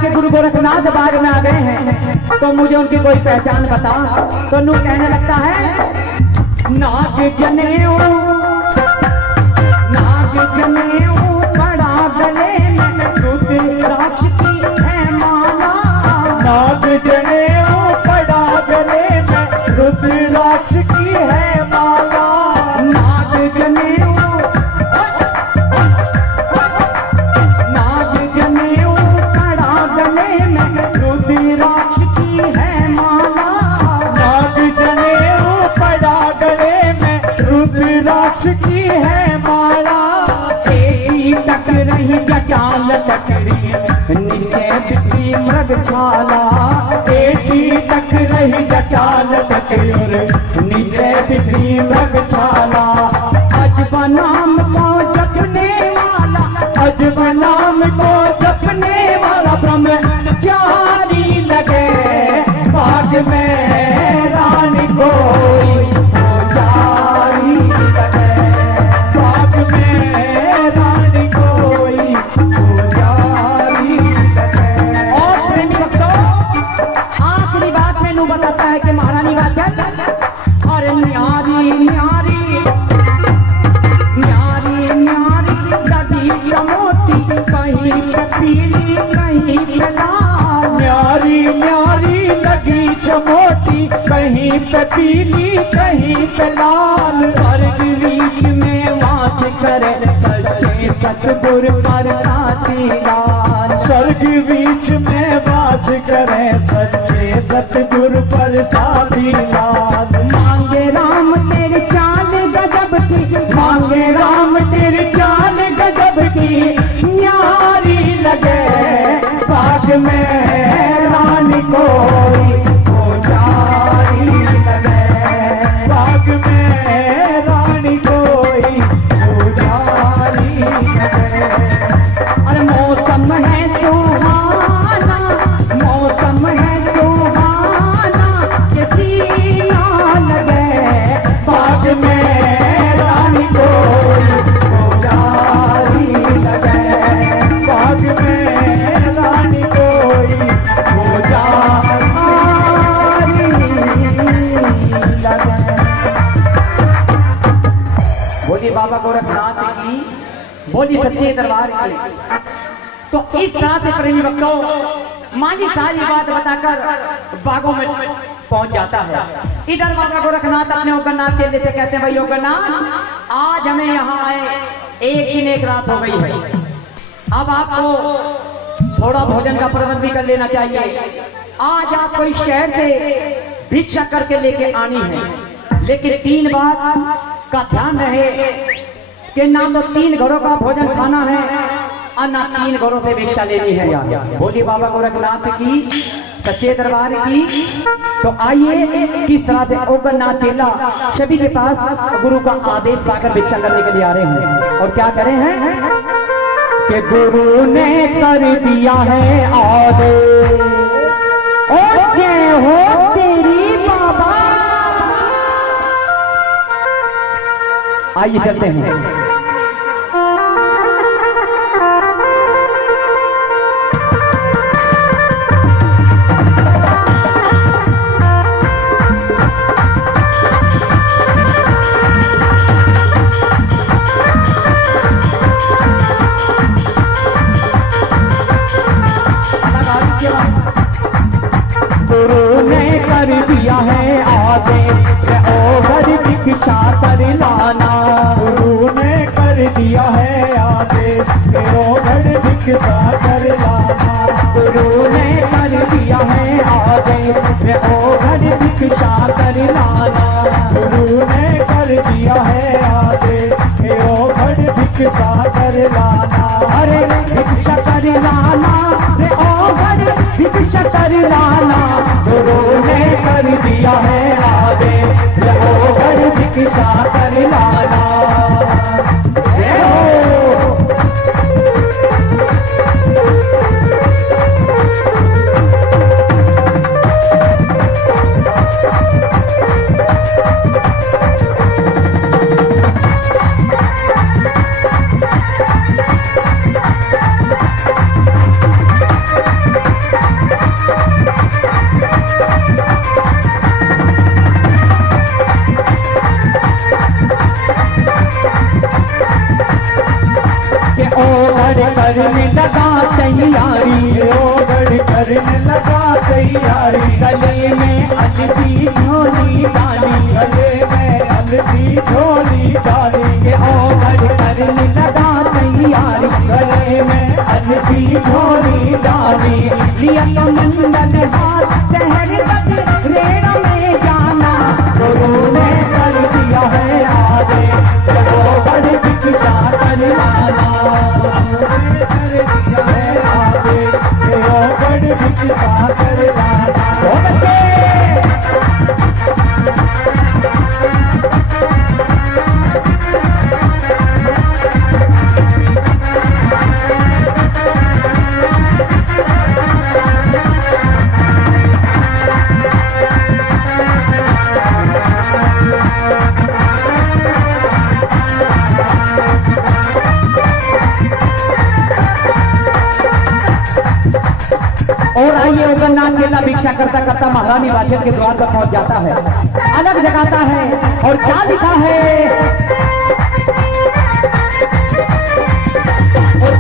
कि गुरु गोरखनाथ बाग में आ गए हैं तो मुझे उनकी कोई पहचान बता। तो नू कहने लगता है नाग जनेऊ पड़ा गले में रुद्राक्ष की है माला। नाग जनेऊ पड़ा गले में रुद्राक्ष की है माला। नाग जनेऊ पड़ा गले में रुद्राक्ष की है माला। नाग जनेऊ पड़ा गले में रुद्राक्ष की है माला। तक रही जटाल तकरी नीचे बिछी मृग छाला। एटी तक रही जटाल तकरी नीचे बिछी मृग छाला। अजब नाम को जपने वाला, अजब नाम को जपने वाला ब्रह्मचारी लगे बाग में रानी कोई पुजारी लगे। बाग में रानी कोई पुजारी लगे। और प्रेमी भक्तों, आखिरी बात में नू बताता है कि महारानी वाचल और न्यारी न्यारी लगी चमोटी कहीं पे पीली कहीं पे लाल। न्यारी न्यारी लगी चमोटी कहीं पे पीली कहीं पे लाल। स्वर्ग बीच में वास करे सच्चे सतगुर पर साथी लाल। स्वर्ग बीच में वास करे सच्चे सतगुर पर साथी लाल। मांगे राम तेरी चाल गजब की, मांगे राम तेरी चाल गजब की। न्यारी लगे बाग में रानी कोई पुजारी लगे। बाग में रानी कोई पुजारी लगे। अरे मौसम है सुहाना, मौसम है सुहाना के जीना लगे। बाग में रानी कोई पुजारी लगे। बाग में रानी कोई पुजारी लगे। बोली बाबा गोरखनाथ की, बोली सच्चे दरबार की। तो इस तरह से प्रेमी भक्तों माली सारी बात बताकर बागों में पहुंच जाता है। इधर बाबा गोरखनाथ अपने ओगरनाथ चेले से कहते हैं भाई ओगरनाथ आज हमें यहाँ आए एक दिन एक रात हो गई है, अब आपको थोड़ा भोजन का प्रबंध भी कर लेना चाहिए। आज आपको इस शहर से भिक्षा करके लेके आनी है, लेकिन 3 बात का ध्यान रहे कि ना तो 3 घरों का भोजन खाना है और ना 3 घरों से भिक्षा लेनी है यार। बोली बाबा गोरखनाथ की, सच्चे दरबार की। तो आइए किस तरह से ओगरनाथ चेला सभी के पास गुरु का आदेश पाकर भिक्षा करने के लिए आ रहे हैं। और क्या करे हैं कि गुरु ने कर दिया है आदेश। ओ जय हो तेरी बाबा। आइए चलते हैं। गुरु ने कर दिया है आदेश ओवर भिक्षा कर लाना। गुरु ने कर दिया है आदेश ओवर भिक्षा कर लाना। गुरु ने कर दिया है आदेश ओवर भिक्षा कर लाना। गुरु ने कर दिया है आदेश ओवर भिक्षा कर लाना। अरे भिक्षा कर लाना रे ओवर भिक्षा कर लाना। गुरु ने कर दिया है आदेश ओवर भिक्षा कर लाना। जय हो। लगा तैयारी, गले में अलसी झोली डाली, गले में अलसी झोली डाली, के ओ घर करने लगा तैयारी, गले में अलसी झोली डाली, लिया तो मंडल हाथ शहर तक रेड़ा में जाना, गुरु ने कर दिया है आगे, चलो बड़ भिक्षा करवाना, कर दिया है आगे, चलो बड़ भिक्षा करवाना। बच्चे और आइए उगरनाथ चेला भिक्षा करता करता महारानी वाचन के द्वार पर पहुंच जाता है, अलग जगाता है और क्या लिखा है,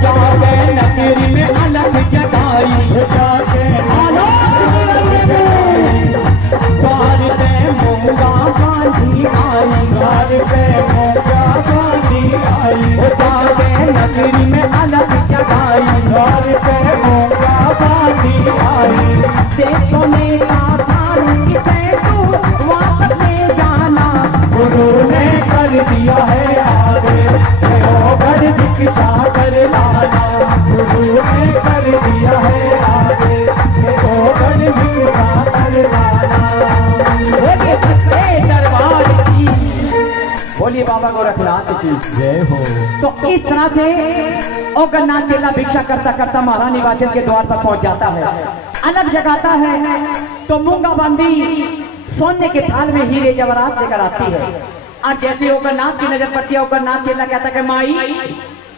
जाके नगरी में अलग जगाई, जाके द्वार पे मूंगा बांधी आई, द्वार पे मूंगा बांधी आई, जाके नगरी में अलग जगाई, द्वार पे मूंगा बांधी आई, देखो नेता किसे तू वापस ले जाना, गुरु ने कर दिया है आगे, ओ बड़ भिक्षा करवाना, गुरु ने कर दिया है आगे, ओ बड़ भिक्षा करवाना। बोलिए सच्चे दरबार की, बोलिए बाबा गोरखनाथ की जय हो। तो इस तरह से उगरनाथ चेला भिक्षा करता करता महारानी वाचन के द्वार पर पहुंच जाता है, अलग जगाता है, तो मूंगा बांधी सोने के थाल में हीरे जवाहरात लेकर आती है, और जैसे उगरनाथ की नजर पड़ती है, उगरनाथ चेला कहता है माई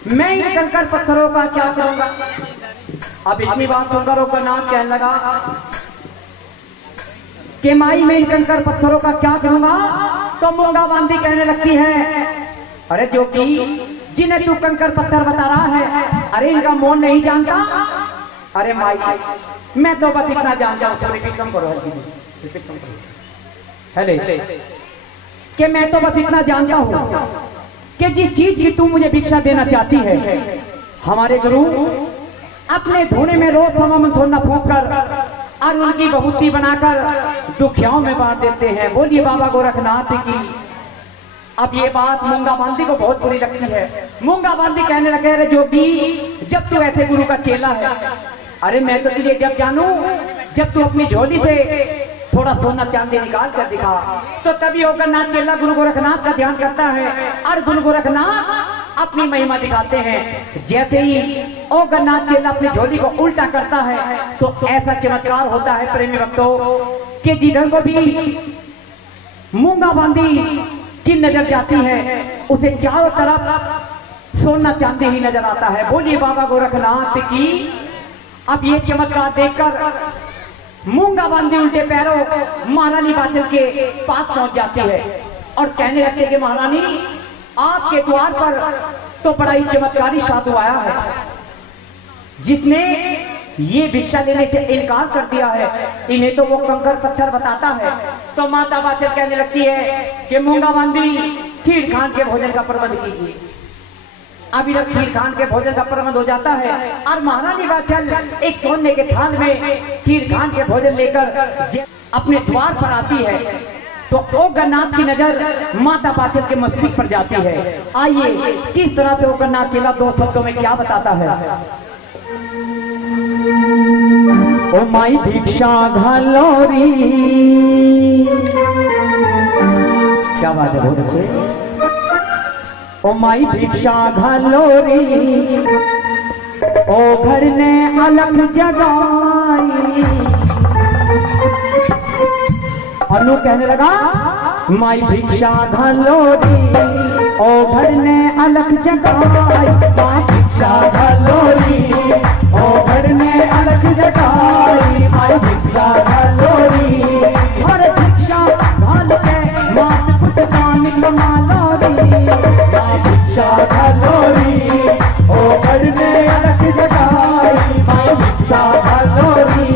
मैं इन कंकड़ पत्थरों का क्या करूंगा। अब इतनी बात सुनकर उगरनाथ कहने लगा कि माई मैं इन कंकड़ पत्थरों का क्या करूंगा। तो मूंगा बांधी कहने लगती है अरे जो कि जिन्हें तू कंकड़ पत्थर बता रहा है, अरे इनका मोन नहीं जानता। अरे माई मैं तो बस इतना जानता हूं, कम करो हेले कि मैं तो बस इतना जानता हूं कि जिस चीज की तू मुझे भिक्षा देना चाहती है, हमारे गुरु अपने धोने में रोज समामन सोना फूंक कर और उनकी बहुती बनाकर दुखियाओं में बांट देते हैं। बोलिए बाबा गोरखनाथ की। अब ये बात मूंगा बांधी को बहुत बुरी लगती है। मूंगा बांधी कहने लगे अरे जोगी जब तू ऐसे गुरु का चेला है, अरे मैं तो तुझे जब जानू जब तू अपनी झोली से थोड़ा सोना चांदी निकाल कर दिखा। तो तभी उगरनाथ चेला गुरु गोरखनाथ का ध्यान करता है और गुरु गोरखनाथ अपनी महिमा दिखाते हैं। जैसे ही उगरनाथ चेला अपनी झोली को उल्टा करता है तो ऐसा चमत्कार होता है प्रेमी भक्तों कि जिधर को भी मूंगा बांधी की नजर जाती है उसे चारों तरफ सोना चांदी ही नजर आता है। बोलिए बाबा गोरखनाथ की। अब ये चमत्कार देखकर मूंगा बांधी उल्टे पैरों महारानी बाचल के पास पहुंच जाती है और कहने लगती है कि महारानी आपके द्वार पर तो बड़ा ही चमत्कारी साधु आया है जिसने ये भिक्षा लेने से इनकार कर दिया है। इन्हें तो वो कंकड़ पत्थर बताता है। तो माता बाचल कहने लगती है कि मूंगा बांधी खीर खान के भोजन का प्रबंध कीजिए। अभी तक खीर खान के भोजन का प्रबंध हो जाता है और महारानी बाचल एक सोने के थाल में खीर खान के भोजन लेकर अपने द्वार पर आती है। तो उगरनाथ की नजर माता बाचल के मस्तिष्क पर जाती है। आइए किस तरह से उगरनाथ चेला दो शब्दों में क्या बताता है। ओ माई भिक्षा घलोरी, क्या बात है, बहुत अच्छे। ओ माई भिक्षा घलोरी ओ घर ने अलग जगाई। अनु कहने लगा माई भिक्षा घलोरी ओ घर ने अलग जगाई। माई भिक्षा घलोरी ओ घर ने अलग जगाई। माई भिक्षा घलोरी हर भिक्षा घाल के मात पुत दान कमालोरी। माई भिक्षा घलोरी ओ घर ने अलग जगाई। माई भिक्षा घलोरी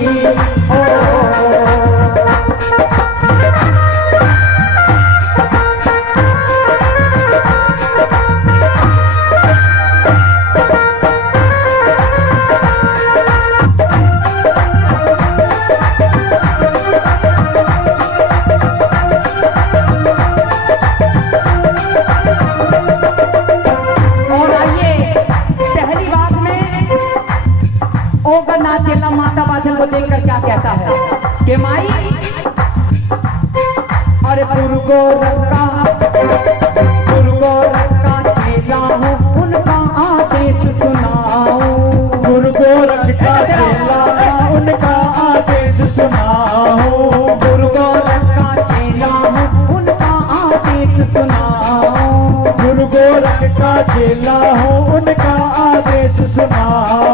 गोरख का चेला हूँ, उनका आदेश सुना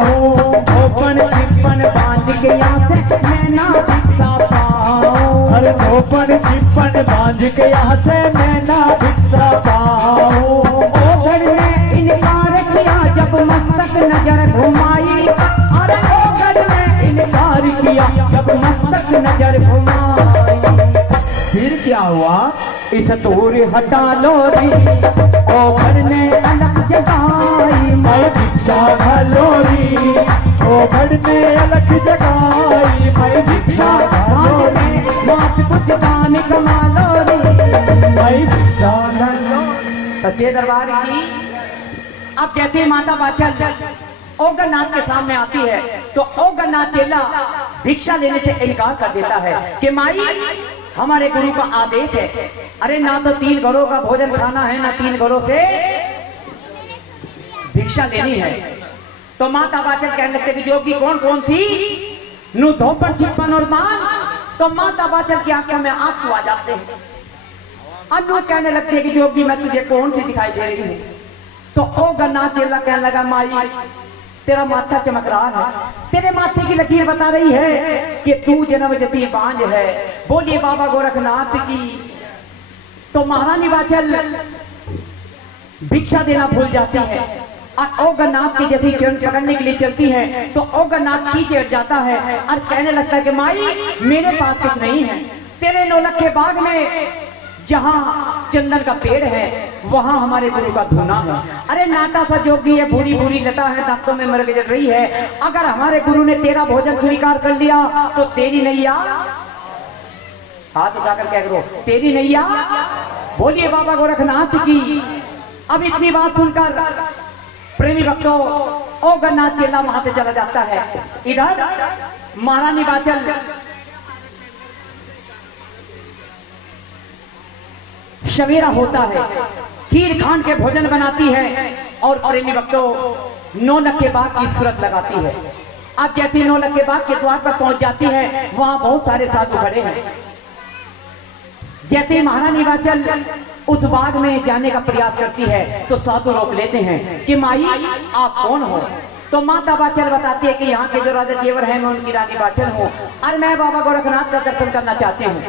हूँ। धोपन चिपन बांध के यहाँ से मैं ना भिक्षा पाऊं। अरे धोपन चिपन बांध के यहाँ से मैं ना भिक्षा पाऊं। ओघर ने इनकार किया जब मस्तक नजर घुमाई। अरे ओघर ने इनकार किया जब मस्तक नजर घुमाई। फिर क्या हुआ? इस दूर हटा लो रे, ओघर ने अलग जगाई। मैं भिक्षा घलोरी, ओघर ने अलग जगाई। मैं भिक्षा घलोरी, मात कुछ दान कमा लो रे। मैं भिक्षा घलोरी। सच्चे दरबार की अब जैसे ही माता बाचल ओगरनाथ के सामने आती है तो ओगरनाथ चेला भिक्षा लेने से इनकार कर देता है कि माई हमारे गुरु का आदेश है। अरे ना तो 3 घरों का भोजन खाना है, ना 3 घरों से भिक्षा लेनी है। तो माता बाचल कहने लगते कि जोगी कौन कौन सी नु धोपन चिपन और मान। तो माता बाचल की आंखों में आंसू आ जाते हैं। अब लोग कहने लगते हैं कि जोगी मैं तुझे कौन सी दिखाई दे रही हूँ। तो ओगरनाथ चेला कहने लगा माई तेरा माथा चमक रहा है, तेरे माथे की लकीर बता रही है कि तू जन्म जती बांझ है। बोलिए बाबा गोरखनाथ की। तो महारानी बाचल भिक्षा देना भूल जाती है और ओगरनाथ की जैसे चरण पकड़ने के लिए चलती है तो ओगरनाथ पीछे हट जाता है और कहने लगता है कि माई मेरे पास कुछ नहीं है। तेरे नौलखे बाग में जहां चंदन का पेड़ है वहां हमारे गुरु का धूना है। अरे नाटा सा जोगी है, भूरी भूरी लता है, दांतों में मर जल रही है। अगर हमारे गुरु ने तेरा भोजन स्वीकार कर लिया तो तेरी नैया हाथ उठाकर कह करो तेरी नैया। बोलिए बाबा गोरखनाथ की। अब इतनी बात सुनकर प्रेमी भक्तों ओगरनाथ चेला वहां से चला जाता है। इधर महारानी बाचल सवेरा होता है, खीर खान के भोजन बनाती है और प्रेमी भक्तों नौलख के बाग की सूरत लगाती है। अब जैसे नौलख के बाग के द्वार पर पहुंच जाती है वहां बहुत सारे साधु खड़े हैं। जैसे ही महारानी बाचल उस बाग में जाने का प्रयास करती है तो साधु रोक लेते हैं कि माई आप कौन हो। तो माता बाचल बताती है कि यहाँ के जो राजा जेवर हैं मैं उनकी रानी बाचल हूँ और मैं बाबा गोरखनाथ का दर्शन करना चाहती हूँ।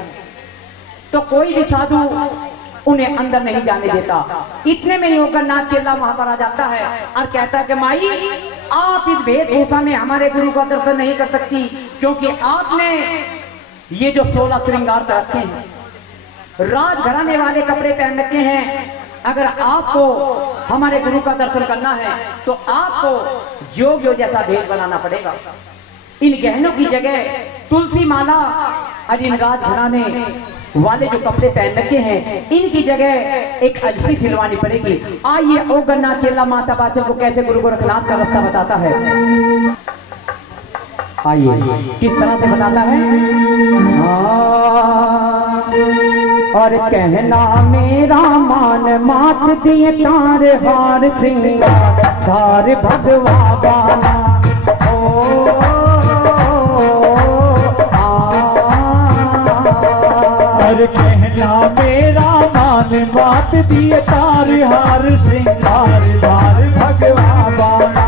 तो कोई भी साधु उन्हें अंदर नहीं जाने देता। इतने में ओगरनाथ चेला वहां पर आ जाता है और कहता है कि माई आप इस वेशभूषा में हमारे गुरु का दर्शन नहीं कर सकती क्योंकि आपने ये जो 16 श्रृंगार रखे हैं, राजघराने वाले कपड़े पहन रखे हैं। अगर आपको हमारे गुरु का दर्शन करना है तो आपको जोगियों जैसा भेष बनाना पड़ेगा। इन गहनों की जगह तुलसी माला और इन राजघराने वाले जो कपड़े पहन रखे हैं इनकी जगह एक अल्फी सिलवानी पड़ेगी। आइए ओगरनाथ चेला माता बाचल को कैसे गुरु गोरखनाथ का रास्ता बताता है। आइए किस तरह से बताता है। और कहना मेरा मान मात दिए तार हार सिंगार धार भगवा बाना। और कहना मेरा मान मात दिए तार हार श्रृंगार धार भगवा बाना।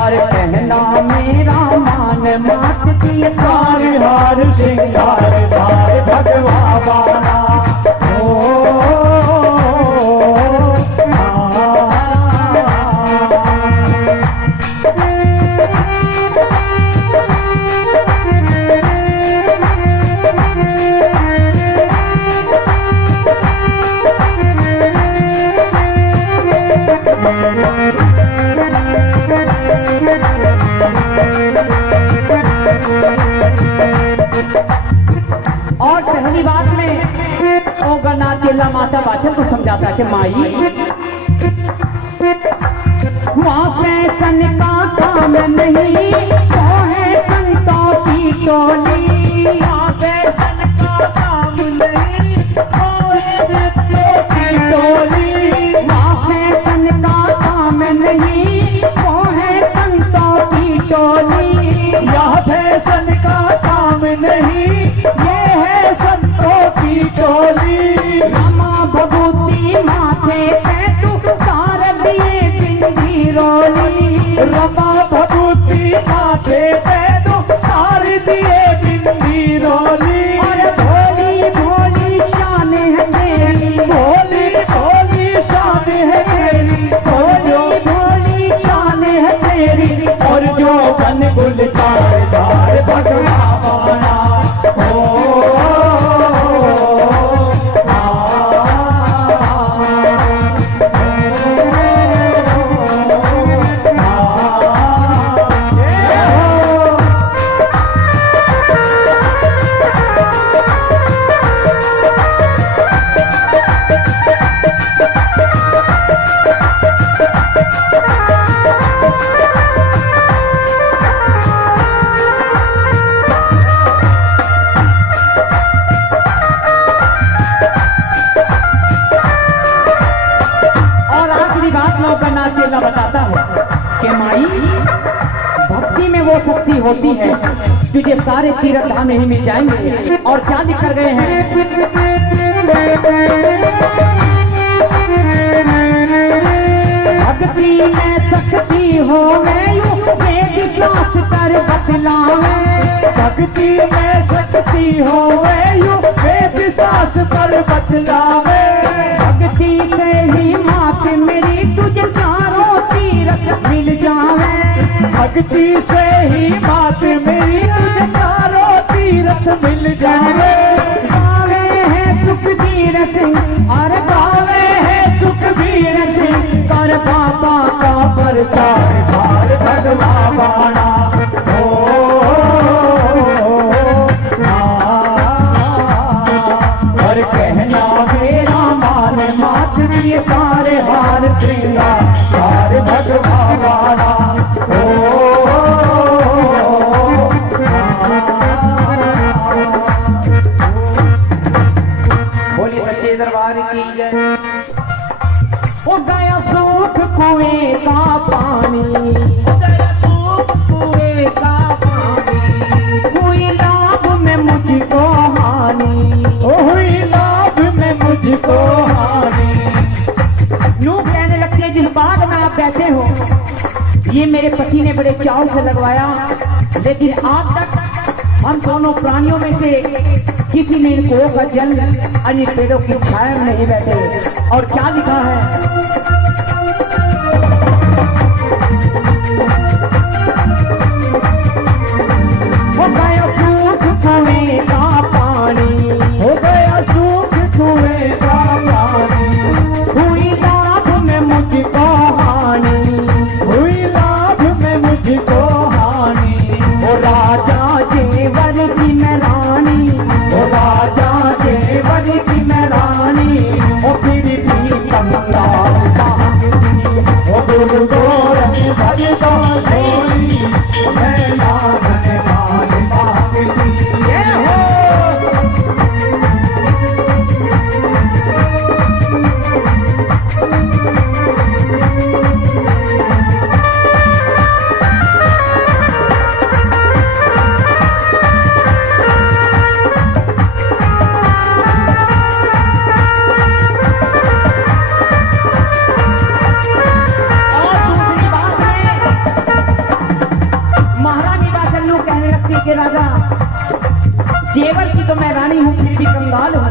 और कहना मेरा मान मात दिए तार हार श्रृंगार धार भगवा बाना। और पहली बात में ओगरनाथ चेला माता बाचल को समझाता है कि माई वहाँ फैशन का काम नहीं वो है संतों की टोली। वहाँ फैशन का काम नहीं वो है संतों की टोली। वहाँ फैशन का काम नहीं वो है संतों की टोली। यह फैशन का काम नहीं ये है होती है तुझे सारे तीर्थ धाम ही मिल जाएंगे। और क्या लिख कर गए हैं, भक्ति में शक्ति हो वेद शास्त्र बतलावे, भक्ति में शक्ति हो वेद शास्त्र बतलावे, भक्ति से ही मात मेरी तुझे चारों तीर्थ मिल जावे, भक्ति से ही बात मेरी तुझे चारों तीर्थ मिल जावे। गावे है सुखबीर सिंह और गावे है सुखबीर सिंह कर बाबा का प्रचार भार भगवा बाणा और कहना मेरा मान मात दिए तारे हार श्रृंगार हार भगवा बाणा बोलिए सच्चे दरबार की जय। ओ गया सूख कुएं का पानी, गया सूख कुएं का पानी, हुई लाभ में मुझको हानि, हुई लाभ में मुझको हानि। नू कहने लगती है जिस बाग में आप बैठे हो ये मेरे पति ने बड़े चाव से लगवाया, लेकिन आज तक हम दोनों प्राणियों में से किसी ने इन कुओं का जल अन्य पेड़ों की छाया में नहीं बैठे। और क्या लिखा है, हो गया सूख कुएं का पानी, हो गया सूख कुएं का पानी, हुई लाभ में मुझको हानि, हुई लाभ में मुझको हानि। ओ राजा जेवर की मैं रानी, ओ राजा जेवर की मैं रानी, ओ फिर भी कंगाल मांगती, ओ गुरु गोरख भजता झोली, मैं नागन मान मांगती। जय हो के राजा जेवर की तो मैं रानी हूँ फिर भी कंगाल हूँ,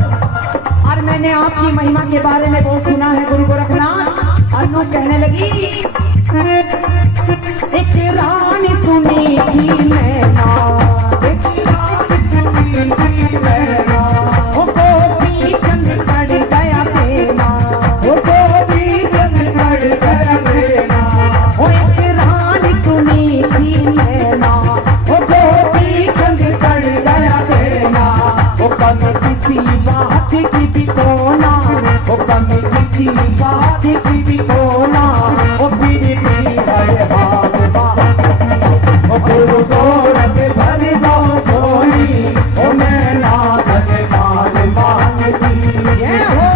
और मैंने आपकी महिमा के बारे में बहुत सुना है गुरु गोरखनाथ। और लोग कहने लगी एक रानी सुनी थी मैना, एक रानी सुनी थी मैना, ओ गोपी चंद पड़ गया देना, ओ गोपी चंद पड़ गया देना, ओ एक रानी सुनी थी मैना, ओ गोपी चंद पड़ गया देना, ओ कम किसी बात की भी कोना, ओ कम किसी बात की भी कोना, ओ फिर भी हर भाग बात, ओ गुरु गोरख भर दो झोली, ओ मैं नागन मान मांगती। जय हो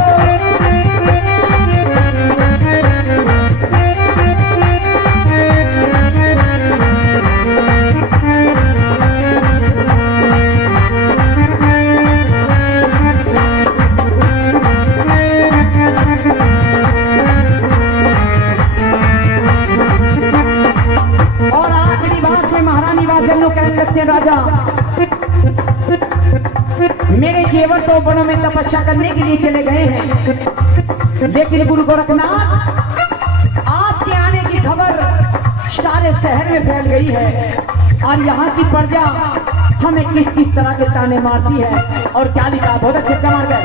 राजा मेरे जेवर तो वनों में तपस्या करने के लिए चले गए हैं, लेकिन गुरु गोरखनाथ आपके आने की खबर सारे शहर में फैल गई है, और यहाँ की प्रजा हमें किस किस तरह के ताने मारती है। और क्या लिखा, बहुत अच्छे कमाल है,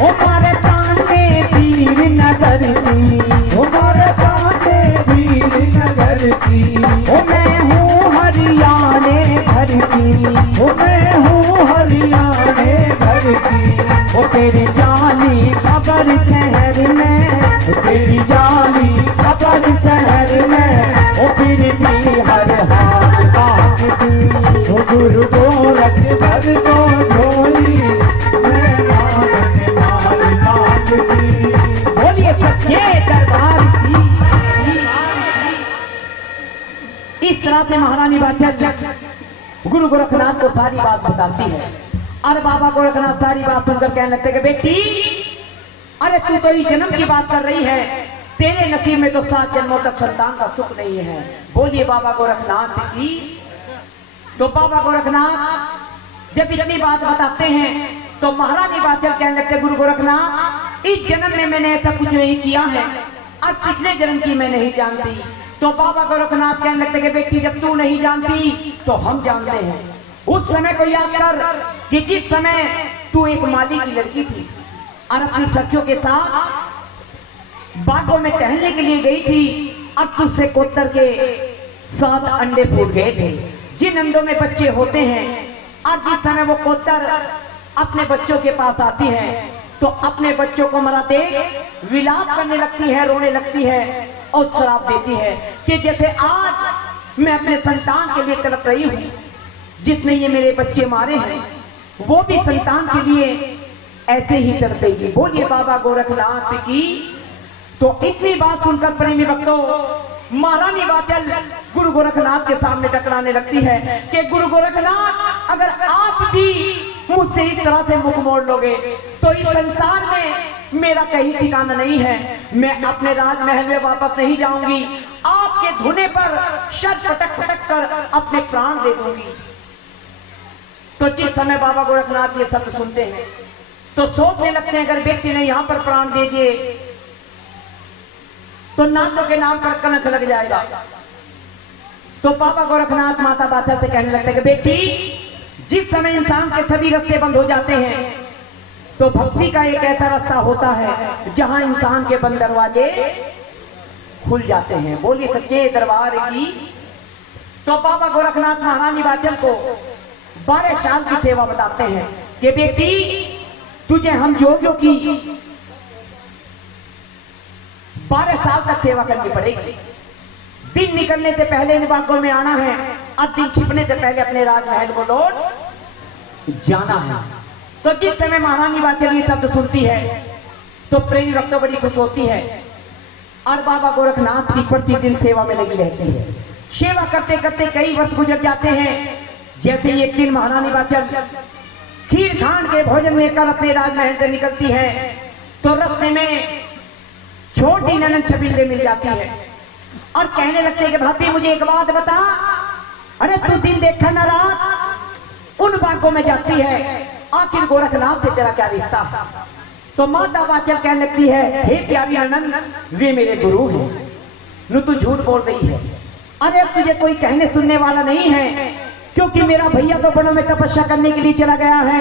हमारे ताने वीर नगर की, हमारे ताने वीर नगर की, ओ मैं हूँ हरियाणे घर की, ओ मैं हूँ हरियाणे घर की, ओ तेरी जाली खबर शहर में, तेरी जाली खबर शहर में, ओ फिर भी हर हाल बागती, ओ गुरु गोरख भर दो झोली, मैं नागन मान मांगती। बोलिए सच्चे दरबार तरह से महारानी बाचल गुरु गोरखनाथ को सारी बात बताती है। और बाबा गोरखनाथ सारी बात सुनकर कहने लगते कि बेटी, अरे तू तो इस जन्म की बात कर रही है, तेरे नसीब में तो 7 जन्मों तक संतान का सुख नहीं है। बोलिए बाबा गोरखनाथ की। तो बाबा गोरखनाथ जब इतनी बात बताते हैं तो महारानी बाचल कहने लगते, गुरु गोरखनाथ, इस जन्म में मैंने ऐसा कुछ नहीं किया है और पिछले जन्म की मैं नहीं जानती। तो बाबा गोरखनाथ कहने लगते कि बेटी, जब तू नहीं जानती तो हम जानते हैं। उस समय को याद कर कि जिस समय तू एक माली की लड़की थी और अपनी सखियों के साथ बागों में टहलने के लिए गई थी। अब तुझसे कोत्तर के 7 अंडे फूट गए थे, जिन अंडों में बच्चे होते हैं। और जिस समय वो कोत्तर अपने बच्चों के पास आती है तो अपने बच्चों को मरा देख विलाप करने लगती है, रोने लगती है और श्राप देती है कि जैसे आज मैं अपने संतान के लिए तड़प रही हूं, जितने ये मेरे बच्चे मारे हैं वो भी संतान के लिए ऐसे ही तड़पेगी। बोलिए बाबा गोरखनाथ की। तो इतनी बात सुनकर प्रेमी भक्तों महारानी बाचल गुरु गोरखनाथ के सामने टकराने लगती है कि गुरु गोरखनाथ, अगर आप भी मुझसे इस तरह से मुख मोड़ लोगे तो इस संसार में मेरा कहीं ठिकाना नहीं है। मैं अपने राजमहल में वापस नहीं जाऊंगी, आपके धुने पर शत पटक पटक कर अपने प्राण दे दूंगी। तो जिस समय बाबा गोरखनाथ ये शब्द सुनते हैं तो सोचने लगते हैं, अगर व्यक्ति ने यहां पर प्राण दे दिए तो नाथों के नाम पर कलंक लग जाएगा। तो बाबा गोरखनाथ माता बाचल से कहने लगते हैं कि बेटी, जिस समय इंसान के सभी रास्ते बंद हो जाते हैं तो भक्ति का एक ऐसा रास्ता होता है जहां इंसान के बंद दरवाजे खुल जाते हैं। बोलिए सच्चे दरबार की। तो बाबा गोरखनाथ महारानी बाचल को 12 साल की सेवा बताते हैं कि बेटी, तुझे हम जोगियों की 12 साल तक सेवा करनी पड़ेगी। दिन निकलने से पहले इन बागों में आना है और दिन छिपने से पहले अपने राजमहल को लौट जाना है। तो जिस समय महारानी बाचल ये शब्द सुनती है तो प्रेमी भक्तों बड़ी खुश होती है और बाबा गोरखनाथ की प्रतिदिन सेवा में लगी रहती है। सेवा करते करते कई वर्ष गुजर जाते हैं। जैसे ही एक दिन महारानी बाचल खीर खांड के भोजन में कर अपने राजमहल से निकलती है तो रास्ते में छोटी ननद छबिंदे मिल जाती है और कहने लगते हैं कि भाभी, मुझे एक बात बता, अरे तू दिन देखा ना रात उन बागों में जाती है, आखिर गोरखनाथ से तेरा क्या रिश्ता? तो माता बाचल कहने लगती है, हे प्यारी ननद, वे मेरे गुरु हैं, नु तू झूठ बोल रही है। अरे अब तुझे कोई कहने सुनने वाला नहीं है, क्योंकि मेरा भैया तो वनों में तपस्या करने के लिए चला गया है।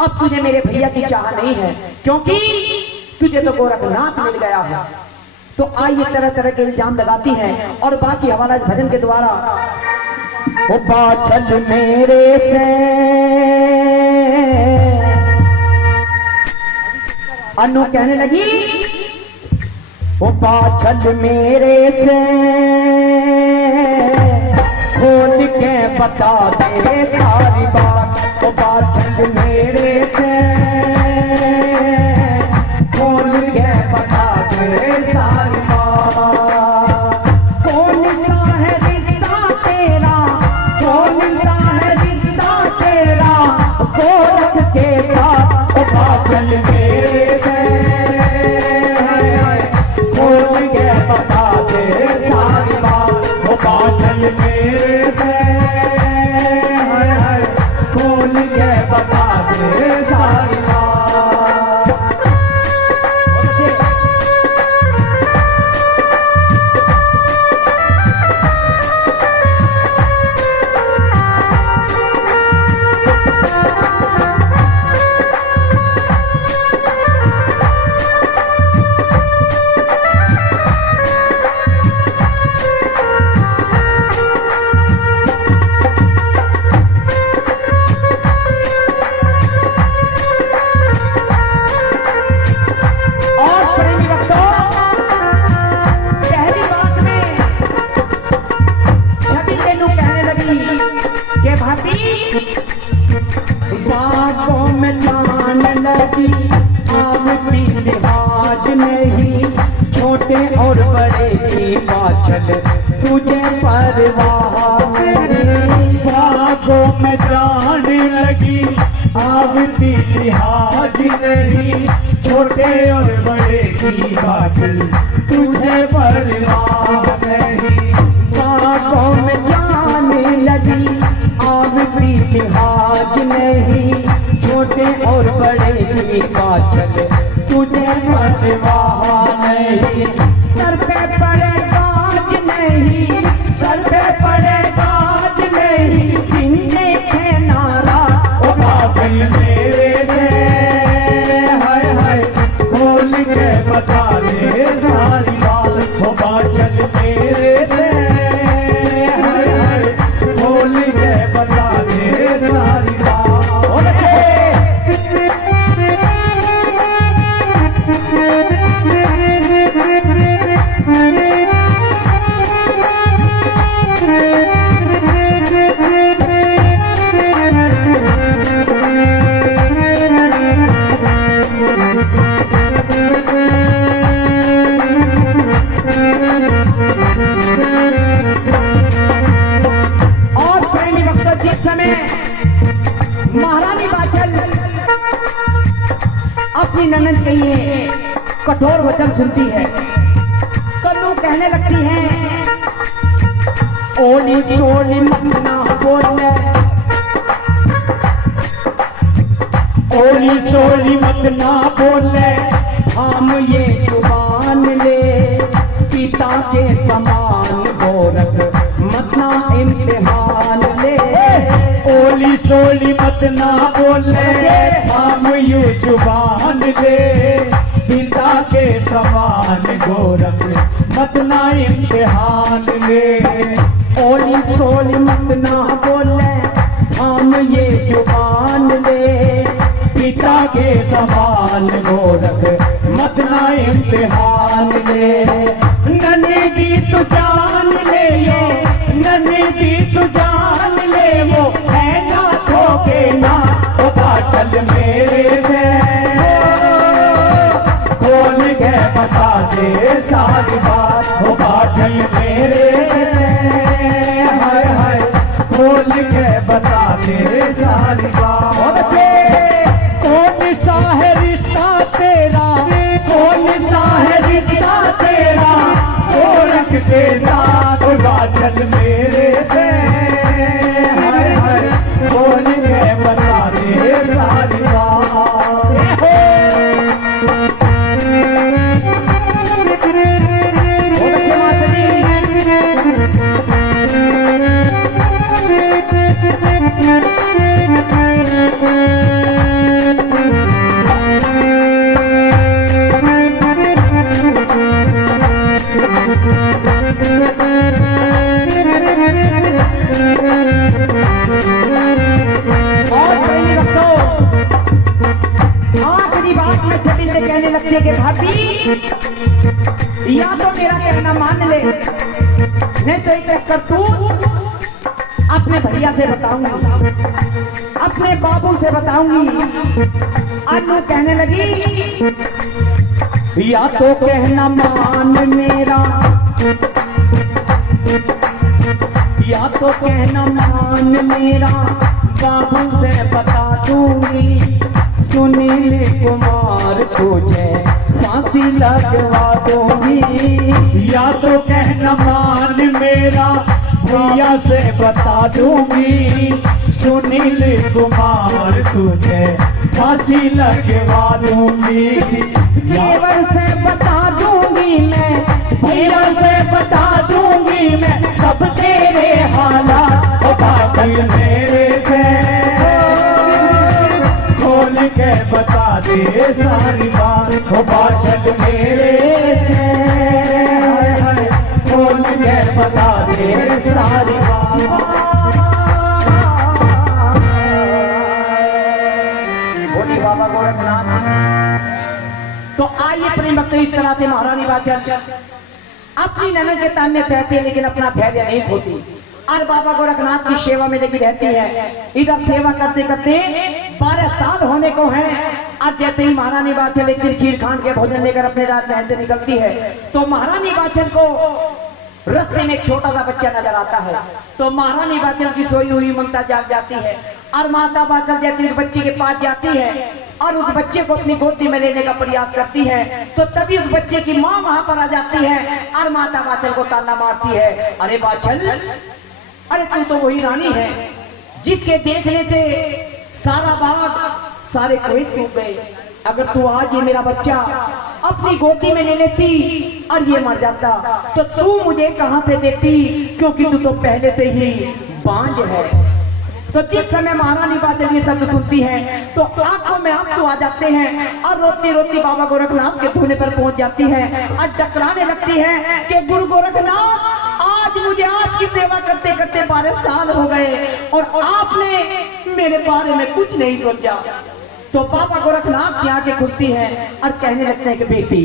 अब तुझे मेरे भैया की चाह नहीं है, क्योंकि तुझे तो गोरखनाथ मिल गया है। तो आइए तरह तरह के इल्जाम लगाती है और बाकी हवाला भजन के द्वारा। ओ बाचल मेरे से अनु कहने लगी, ओ बाचल मेरे से खोल के बता दे सारी बात। ओ बाचल मेरे से खोल के बता दे सारी बात। कौन सा है रिश्ता तेरा, कौन सा है रिश्ता तेरा गोरख के साथ। ओ बाचल मेरे से खोल के बता दे सारी बात। ओ बाचल मेरे से खोल के बता दे चल तुझे परवाह नहीं। बागों में जाने लगी आवती लिहाज नहीं, छोटे और बड़े की बादल तुझे परवाह नहीं। बागों में जाने लगी आवती लिहाज नहीं, छोटे और बड़े की बादल तुझे परवाह नहीं। सर पे पड़े बाज नहीं, सर पे पड़े बाज नहीं, जिंदे के नारा ओ बादल मेरे से हाय हाय खोल के बता दे सारी बात। ओ बादल मेरे से हाय हाय खोल के बता दे सारी बात। ओ बच्चे महारानी बाचल अपनी ननद के लिए कठोर वचन सुनती है। कल्लू कहने लगती है, ओली सोली मत ना बोले, ओली सोली मत ना बोले, हम ये जुबान ले, पिता के समान गोरख मत ना इम्तिहान ले। ओली सोली मत ना बोले, हम यू जुबान ले, पिता के समान गोरख मत ना इम्तिहान ले। ओली सोली मत ना बोले, हम ये जुबान ले, पिता के समान गोरख मत ना इम्तिहान ले। नन्हे की तू जान ले, ये नन्हे की तू जान ले, वो है ना ठोके ना। ओ बाचल मेरे से खोल के बता दे सारी बात। ओ बाचल मेरे से हाय हाय खोल के बता दे सारी बात। कौन सा है रिश्ता तेरा, कौन सा है रिश्ता तेरा गोरख के साथ। ओ बाचल मेरे से हाय हाय खोल के बता दे सारी बात। कहने लगती है कि भाभी या तो मेरा कहना मान ले, नहीं तो एक करतूत अपने भैया से बताऊंगी, अपने बाबू से बताऊंगी। अनु कहने लगी, या तो कहना मान मेरा, या तो कहना मान मेरा, बाबू से बता दूंगी, सुनील कुमार तुझे फांसी लगवा दूंगी। या तो कहना मान मेरा, भैया से बता दूंगी, सुनील कुमार तुझे फांसी लगवा दूंगी। जेवर से बता दूंगी मैं, जेवर से बता दूंगी मैं, सब तेरे हालात। ओ बाचल मेरे से खोल के बता दे सारी बात। ओ बाचल मेरे से हाय हाय खोल के बता दे सारी बात। बोली बाबा गोरखनाथ। तो आइए प्रेम भक्त, इस तरह से महारानी बाचल अपनी ननद के ताने सहती है, लेकिन अपना धैर्य नहीं खोती और बाबा गोरखनाथ की सेवा में लगी रहती है। इधर सेवा करते करते 12 साल होने को हैं। आज जैसे ही महारानी बाचल एक दिन खीर खान के भोजन लेकर अपने राज महल से निकलती है, तो महारानी बाचल को रास्ते में एक छोटा सा बच्चा नजर आता है। तो महारानी बाचल की सोई हुई ममता जाग जाती है और माता बाचल जाती है, बच्चे के पास जाती है और उस बच्चे को अपनी गोदी में लेने का प्रयास करती है। तो तभी उस बच्चे की माँ वहां पर आ जाती है और माता बाचल को ताना मारती है, अरे बाचल, अरे तू तो वही रानी है जिसके देखने से सारा बाग, सारे कोई सूख गए। अगर तू आज ये मेरा बच्चा अपनी गोदी में ले लेती और ये मर जाता तो तू मुझे कहां से देती, क्योंकि तू तो पहले से ही बांझ है। तो जिस समय महारानी बाचल ये शब्द सुनती है तो आंखों में आंसू आ जाते हैं और रोती रोती बाबा गोरखनाथ के धूने पर पहुंच जाती है और टकराने लगती है कि गुरु गोरखनाथ, आज मुझे आपकी सेवा करते करते 12 साल हो गए और आपने मेरे बारे में कुछ नहीं सोचा। तो बाबा गोरखनाथ की आंखें खुलती हैं और कहने लगते हैं कि बेटी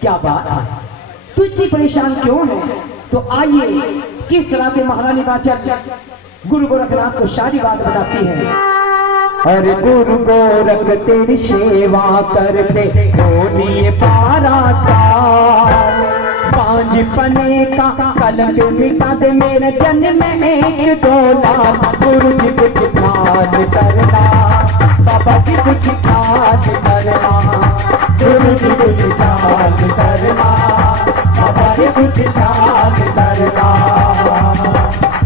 क्या बात है, तू इतनी परेशान क्यों है? तो आइए किस तरह से महारानी बाचल गुरु गोरखनाथ को सारी बात बताती है। अरे गुरु गोरख तेरी सेवा करते हो दिए 12 साल, बांझपने का कलंक मिटा दे मेरे जन्म में 1-2 लाल। गुरु जी कुछ ख्याल करना, बाबा जी कुछ ख्याल करना, गुरु जी कुछ ख्याल करना, बाबा जी कुछ ख्याल करना।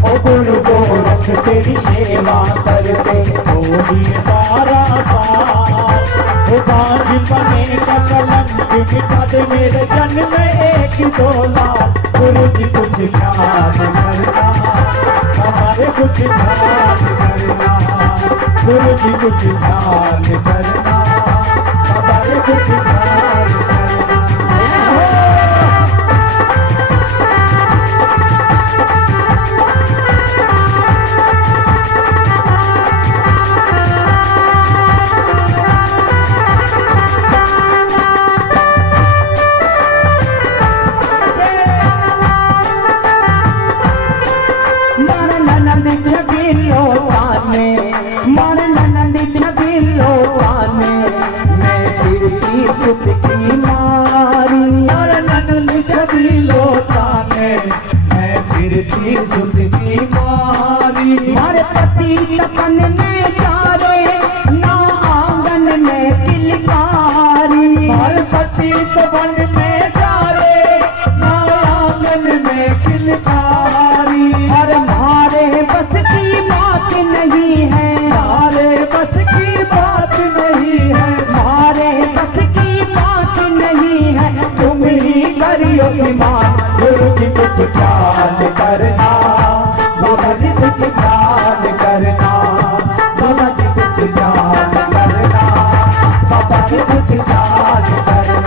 ओ गुरु गोरख तेरी सेवा करते हो दिए 12 साल, ओ बांझपने का कलंक मिटा दे मेरे जन्म में 1-2 लाल। गुरु जी कुछ ख्याल करना, हमारे कुछ ख्याल करना, गुरु जी कुछ ख्याल करना, हमारे कुछ ख्याल करना। तपन में चारे ना आंगन में किलकारी, हर पति तपन में चारे ना आंगन में किलकारी। और मारे बस की बात नहीं है, मारे बस की बात नहीं है, मारे बस की बात नहीं है, तुम ही करियो ईमान। गुरु जी कुछ ख्याल करना, बाबा जी कुछ ख्याल करना, बाबा जी कुछ ख्याल करना, बाबा जी कुछ ख्याल करना।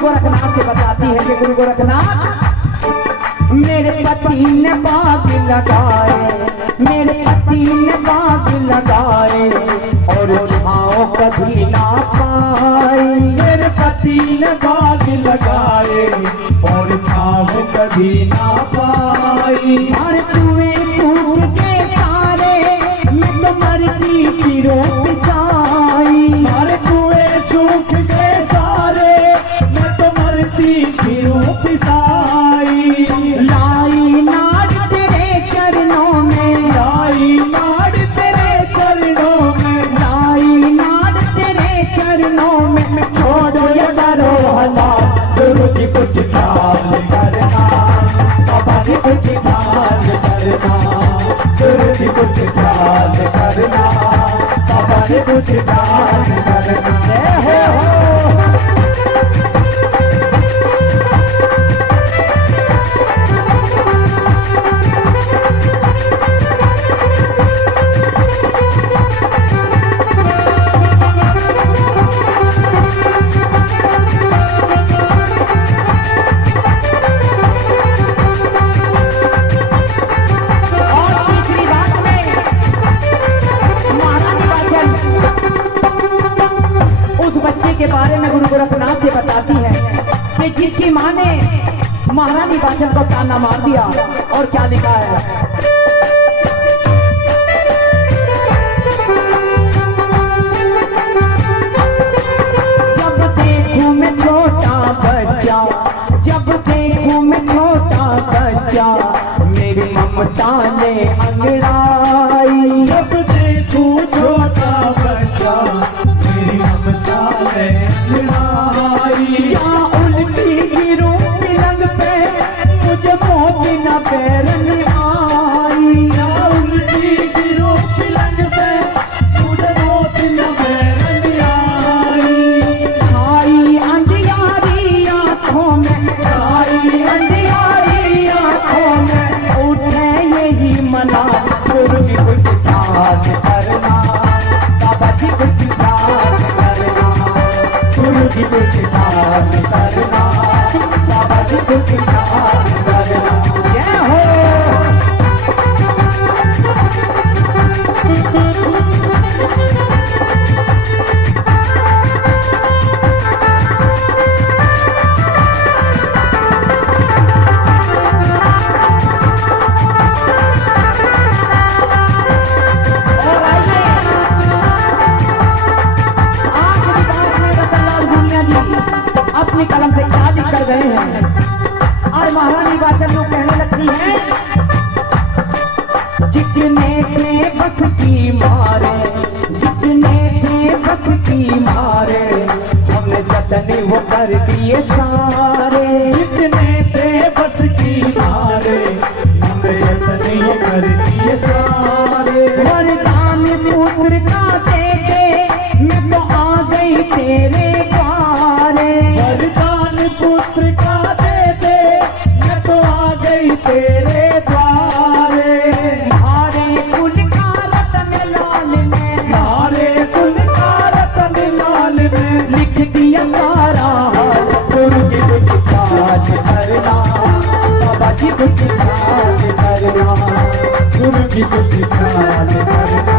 गोरखनाथ से बताती है कि गुरु गोरखनाथ, मेरे पति ने बाग लगाए, मेरे पति ने बाग लगाए और छाओ कभी ना पाई। मेरे पति ने बाग लगाए और छाँव कभी ना पाई। और कुएं सूख के सारे मैं तो मरती फिरो पिसाई, हर कुएं सूख के सारे मैं तो मरती फिरूं पिसाई। लाई नाड़ तेरे चरणों में, लाई नाड़ तेरे चरणों में, लाई नाड़ तेरे चरणों में, छोड़ो ये करो हला। गुरु जी कुछ ख्याल करना, बाबा जी कुछ ख्याल करना, गुरु जी कुछ ख्याल करना, बाबा जी कुछ ख्याल करना। हो महारानी बाचल को ताना मार दिया और क्या लिखा है, जब देखूं मैं छोटा बच्चा, जब देखूं मैं छोटा बच्चा, मेरी ममता ने अंगड़ाई। जब देखूं छोटा बच्चा मेरी ममता ने लड़ाई। या उल्टी गिरूं पलंग पे मुझे मौत न पैरन आई। या उल्टी गिरो पलंग पे मुझे मौत न पैरन आई। छाई अंधियारी आंखों में, छाई अंधियारी आंखों में, उठे यही मना गुरु जी कुछ याद करना, बाबा जी कुछ याद करना, गुरु जी कुछ याद करना, बाबा जी कुछ याद करना। जय हो। और आइए, आखिरी बात में रतनलाल गुनिया जी अपनी कलम से क्या लिख कर गए हैं। और महारानी बाचल लोग कहने लगती है, जितने थे बस की मारे, जितने थे बस की मारे, हमने जतने वो कर दिए सारे। जितने थे बस की मारे हमने यतन कर दिए सारे। वरदान पुत्र का दे दे, मैं तो आ गई तेरे द्वारे। वरदान पुत्र का दे दे मैं तो आ गई तेरे द्वारे। हमारे कुल का रतन लाल ने, हमारे कुल का रतन लाल ने लिख दिया सारा हाल। गुरु जी कुछ याद करना, बाबा जी कुछ याद करना, गुरु जी कुछ याद करना,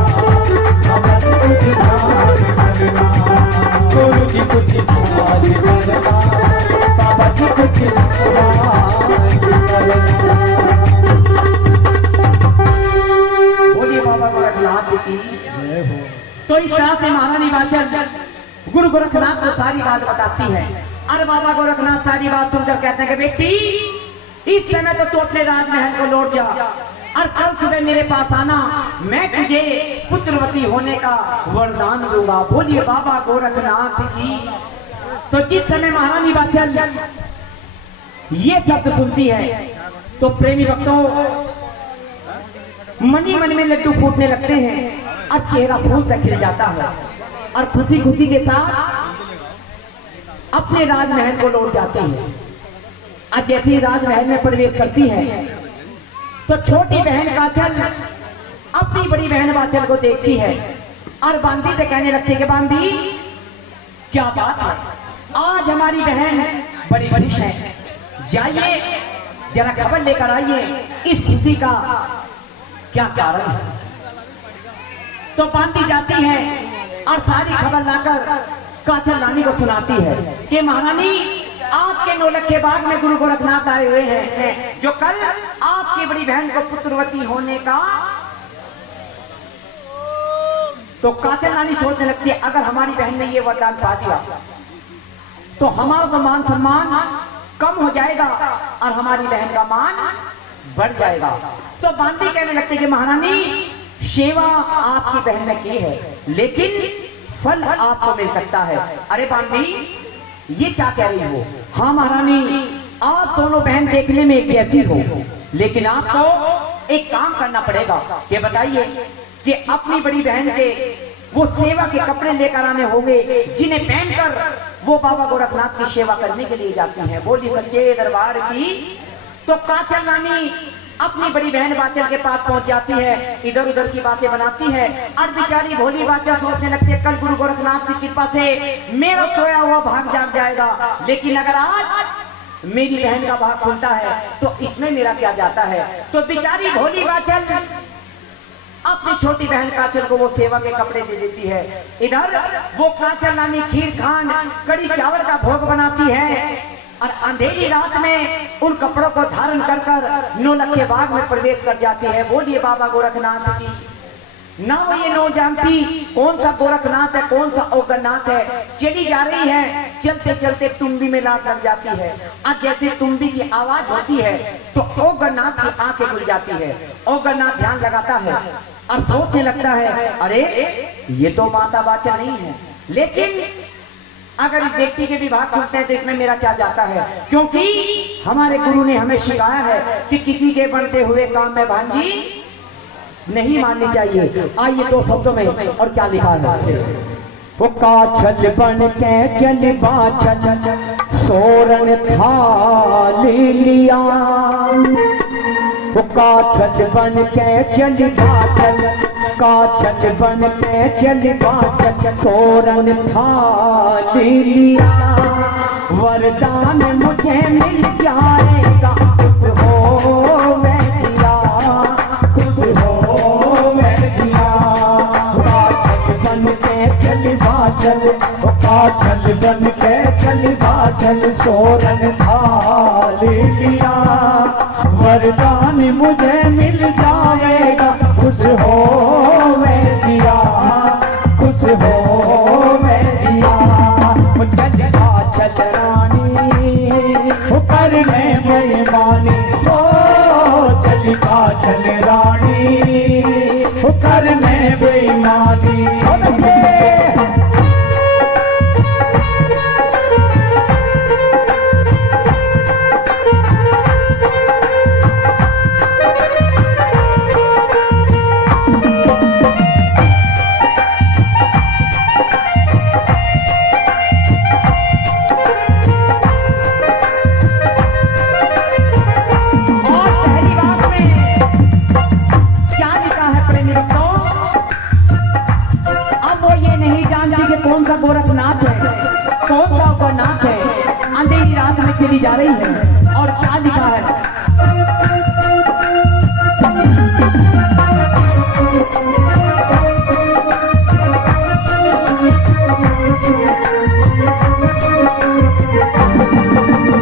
बाबा जी कुछ याद करना। गुरु जी कुछ याद करना, बाबा जी कुछ याद करना। बोलिए बाबा गोरखनाथ जी की। तो इस तरह से महारानी बाचल गुरु गोरखनाथ को सारी बात बताती है। अरे बाबा गोरखनाथ सारी बात तुम जब कहते हैं कि बेटी इस समय तो तू अपने राजमहल को लौट जा और कल सुबह मेरे पास आना, मैं तुझे पुत्रवती होने का वरदान दूंगा। बोलिए बाबा गोरखनाथ जी। तो जिस समय महारानी बाचल ये शब्द सुनती है तो प्रेमी भक्तों मनी मन में लड्डू फूटने लगते हैं और चेहरा फूल से खिल जाता है और खुशी खुशी के साथ अपने राजमहल को लौट जाते हैं। अब जैसे ही राजमहल में प्रवेश करती है तो छोटी बहन काचल अपनी बड़ी बहन बाचल को देखती है और बांदी से कहने लगती है कि बांदी क्या बात है, आज हमारी बहन बड़ी बड़ी है, जाइए जरा खबर लेकर आइए इस खुशी का क्या कारण है। तो बांदी जाती है और सारी खबर लाकर काचल रानी को सुनाती है कि महारानी आपके नौलखे बाग में गुरु गोरखनाथ आए हुए हैं जो कल आपकी बड़ी बहन को पुत्रवती होने का। तो काचल रानी सोचने लगती है अगर हमारी बहन ने ये वरदान पा दिया तो हमारा तो मान सम्मान कम हो जाएगा और हमारी बहन का मान बढ़ जाएगा। तो बांदी कहने लगती है कि महारानी सेवा आपकी बहन ने की है लेकिन फल आपको मिल सकता है। अरे बांदी ये क्या कह रही हो? हाँ महारानी आप दोनों बहन देखने में एक जैसी हो लेकिन आपको एक काम करना पड़ेगा कि बताइए कि अपनी बड़ी बहन के वो सेवा के कपड़े लेकर आने होंगे जिन्हें पहनकर वो बाबा गोरखनाथ की सेवा करने के लिए जाती हैं। बोली सच्चे दरबार की। तो काचल रानी अपनी बड़ी बहन बाचल के पास पहुंच जाती है, इधर उधर की बातें बनाती है और बेचारी भोली बाचल सोचने लगती है कल गुरु गोरखनाथ की कृपा से मेरा सोया हुआ भाग जाग जाएगा, लेकिन अगर आज मेरी बहन का भाग खुलता है तो इसमें मेरा क्या जाता है। तो बेचारी भोली बाचल अपनी छोटी बहन काचल को वो सेवा के कपड़े दे देती है। इधर वो काचल रानी खीर खांड कड़ी चावल का भोग बनाती है और अंधेरी रात में उन कपड़ों को धारण कर कर नौलख के बाग में प्रवेश कर जाती है। बोलिए बाबा गोरखनाथ की। ना वो ये नो जानती कौन सा गोरखनाथ है कौन सा ओगरनाथ है। चली जा रही है, चलते चलते तुम्बी में लात लग जाती है। अब जैसे तुम्बी की आवाज होती है तो ओगरनाथ की आंखें खुल जाती है। ओगरनाथ ध्यान लगाता है और सोचने लगता है, अरे ये तो माता वाचा नहीं है, लेकिन अगर इस व्यक्ति के विवाह खुलते हैं तो इसमें मेरा क्या जाता है, क्योंकि हमारे गुरु ने हमें सिखाया है कि किसी के बनते हुए काम में भांजी नहीं माननी चाहिए। आइए दो शब्दों में और क्या लिखा है। वो काछल बन के चल बाछल सोरन थाली लिया। वो काछल बन के चल बाछल, काछल बन के चल बाछल सोरन थाली लिया। वरदान मुझे मिल जाएगा, खुश हो मैं जिया, खुश हो मैं जिया। काछल बन के चल बाछल, काछल बन के चल बाछल सोरन थाली लिया। वरदान मुझे मिल जाएगा, खुश हो मैं जिया, खुश हो मैं जिया। चल काछल रानी करने बेईमानी, ओ चल काछल रानी करने बेईमानी। कौन सा गोरखनाथ है कौन सा गोरखनाथ है। अंधेरी रात में चली जा रही है और क्या लिखा है।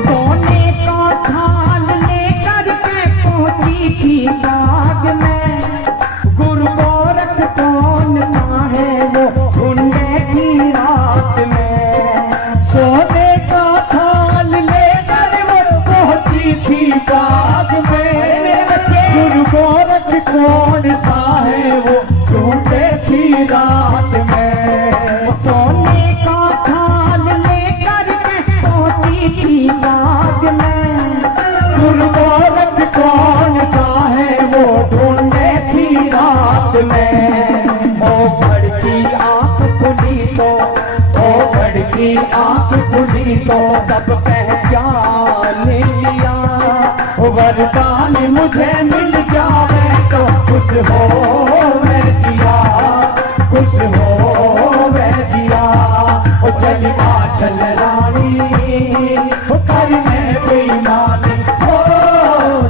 सोने का थाल लेकर के पहुंची थी बाग में। गुरु गोरख कौन सा है वो ढूंढे थी रात में। सोने का थाल लेकर वो पहुंची थी बाग में। गुरु गोरख कौन सा है वो ढूंढे थी रात में। सोने का थाल लेकर के पहुंची थी बाग में। गुरु गोरख कौन सा है वो ढूंढे थी रात में। ओ भड़की आंख खुली तो, ओ भड़की आंख खुली तो सब पहचान लिया। वरदान मुझे मिल जावे तो खुश हो मैं जिया, खुश हो मैं जिया। ओ चल काछल रानी करने बेईमानी, ओ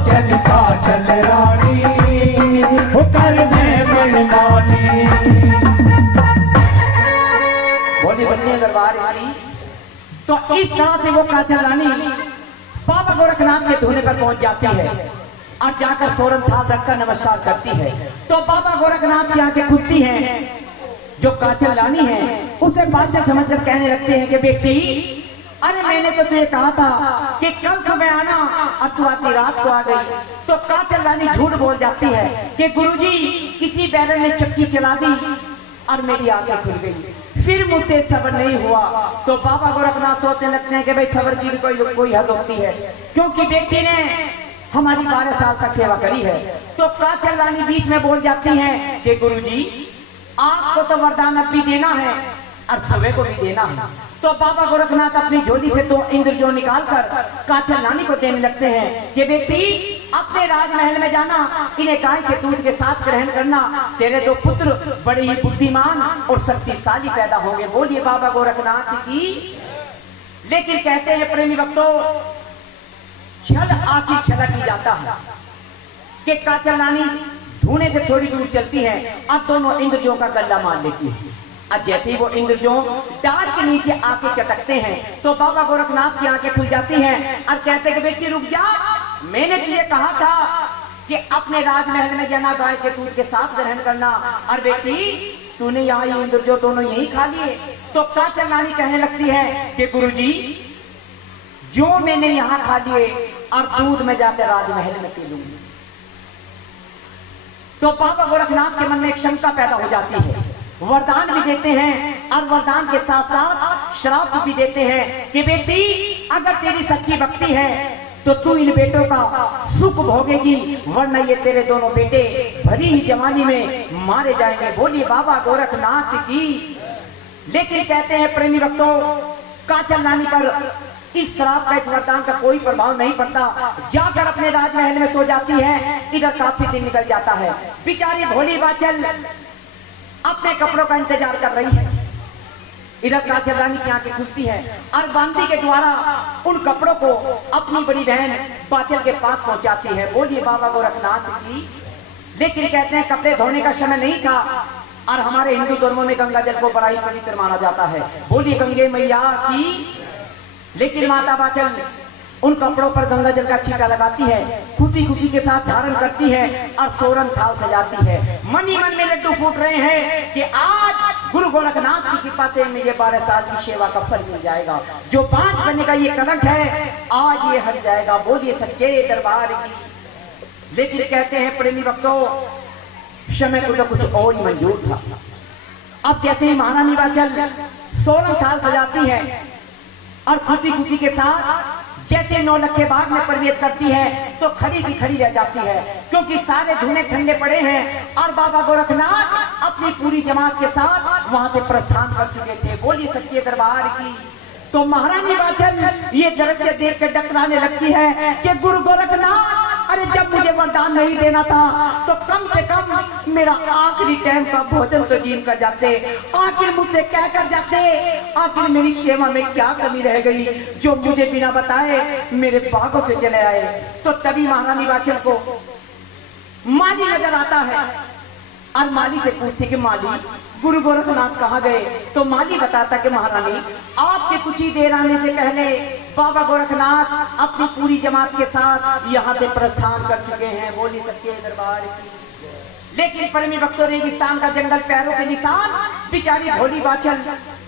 चल काछल रानी करने बेईमानी। बोली बच्चे दरबार वाली। तो इस तरह से वो काछल रानी बाबा गोरखनाथ के धोने पर पहुंच जाती है और जाकर सोरन थाल रखकर नमस्कार करती है। तो बाबा गोरखनाथ की आंखें खुलती हैं। जो काछल रानी है उसे बात समझकर कहने लगते हैं कि बेटी, अरे मैंने तो तुझे कहा था कि कल सुबह आना, अब तू आती रात को आ गई। तो काछल रानी झूठ बोल जाती है कि गुरुजी किसी बैरन ने चक्की चला दी और मेरी आंखें खुल गई, फिर मुझसे सब्र नहीं हुआ। तो बाबा गोरखनाथ सोचने लगते हैं कि भाई सब्र की भी कोई हद होती है, क्योंकि बेटी ने हमारी 12 साल तक सेवा करी है। तो काछल रानी बीच में बोल जाती हैं कि गुरुजी आपको तो वरदान अब भी देना है और सुबह को भी देना है। तो बाबा गोरखनाथ अपनी झोली से 2 इंद्रजों निकालकर काछल रानी को देने लगते हैं कि बेटी अपने राजमहल में जाना, इन्हें गाय के दूध के साथ ग्रहण करना। तेरे 2 पुत्र बड़े ही बुद्धिमान और शक्तिशाली पैदा होंगे। बोलिए बाबा गोरखनाथ की। लेकिन कहते हैं प्रेमी भक्तों, छल आखिर छलक ही जाता है कि काछल रानी धूने से थोड़ी दूर चलती है, अब दोनों इंद्रजों का गला मार लेती है। अब जैसे ही वो इंद्र जो डाल के नीचे आके चटकते हैं तो बाबा गोरखनाथ की आंखें खुल जाती हैं और कहते हैं कि बेटी रुक जा, मैंने तुझे कहा था कि अपने राजमहल में जना गाय के दूध के साथ ग्रहण करना, और बेटी तूने यहाँ ये इंद्र जो दोनों यही खा लिए। तो काचल रानी कहने लगती है कि गुरुजी जो मैंने यहाँ खा लिए और दूध में जाकर राजमहल में पी लूंगी। तो बाबा गोरखनाथ के मन में एक शंका पैदा हो जाती है, वरदान भी देते हैं और वरदान के साथ साथ श्राप भी देते हैं कि बेटी अगर तेरी सच्ची भक्ति है तो तू इन बेटों का सुख भोगेगी, वरना ये तेरे दोनों बेटे भरी ही जवानी में मारे जाएंगे। बोलिए बाबा गोरखनाथ की। लेकिन कहते हैं प्रेमी भक्तों, काचल रानी पर इस श्राप का, इस वरदान का कोई प्रभाव नहीं पड़ता, जाकर अपने राजमहल में सो जाती है। इधर काफी दिन निकल जाता है, बेचारी भोली बाचल अपने कपड़ों का इंतजार कर रही है। इधर काचल रानी की आंखें खुलती है और बांदी के द्वारा उन कपड़ों को अपनी बड़ी बहन बाचल के पास पहुंचाती है। बोलिए बाबा गोरखनाथ की। लेकिन कहते हैं कपड़े धोने का समय नहीं था और हमारे हिंदू धर्मों में गंगा जल को बड़ा ही पवित्र माना जाता है। बोलिए गंगे मैया की। लेकिन माता बाचल उन कपड़ों पर गंगा जल का छींटा लगाती है, खुशी खुशी के साथ धारण करती है और सोरन थाल सजाती है। मन ही मन में लड्डू फूट रहे हैं कि आज गुरु गोरखनाथ की कृपा से मुझे 12 साल की सेवा का फल मिल जाएगा, जो 5 बनने का ये कलंक है आज ये हट जाएगा। बोलिए सच्चे दरबार की। लेकिन कहते हैं प्रेमी भक्तों, समय को तो कुछ और ही मंजूर था। अब कहते हैं महारानी बाचल सोरन थाल सजाती है और खुशी खुशी के साथ जैसे नौलखे बाग में प्रवेश करती है तो खड़ी की खड़ी रह जाती है, क्योंकि सारे धुने ठंडे पड़े हैं और बाबा गोरखनाथ अपनी पूरी जमात के साथ वहां से प्रस्थान कर चुके थे। बोलिए सच्चे दरबार की। तो महारानी बाचल ये दृश्य देख कर डकराने लगती है कि गुरु गोरखनाथ, अरे जब मुझे वरदान नहीं देना था तो कम से कम मेरा आखिरी टाइम का भोजन तो जीव कर जाते, आखिर मुझसे क्या कर जाते, आखिर मेरी सेवा में क्या कमी रह गई जो मुझे बिना बताए मेरे बागों से चले आए। तो तभी महारानी बाचल को माली नजर आता है और माली से पूछते कि माली गुरु गोरखनाथ कहाँ गए। तो माली बताता कि महारानी आपके कुछ ही देर आने से पहले बाबा गोरखनाथ अपनी पूरी जमात के साथ यहाँ से प्रस्थान कर चुके हैं। बोली सच्चे दरबार की। लेकिन परमी भक्तों, रेगिस्तान का जंगल पैरों के निशान, बेचारी भोली बाचल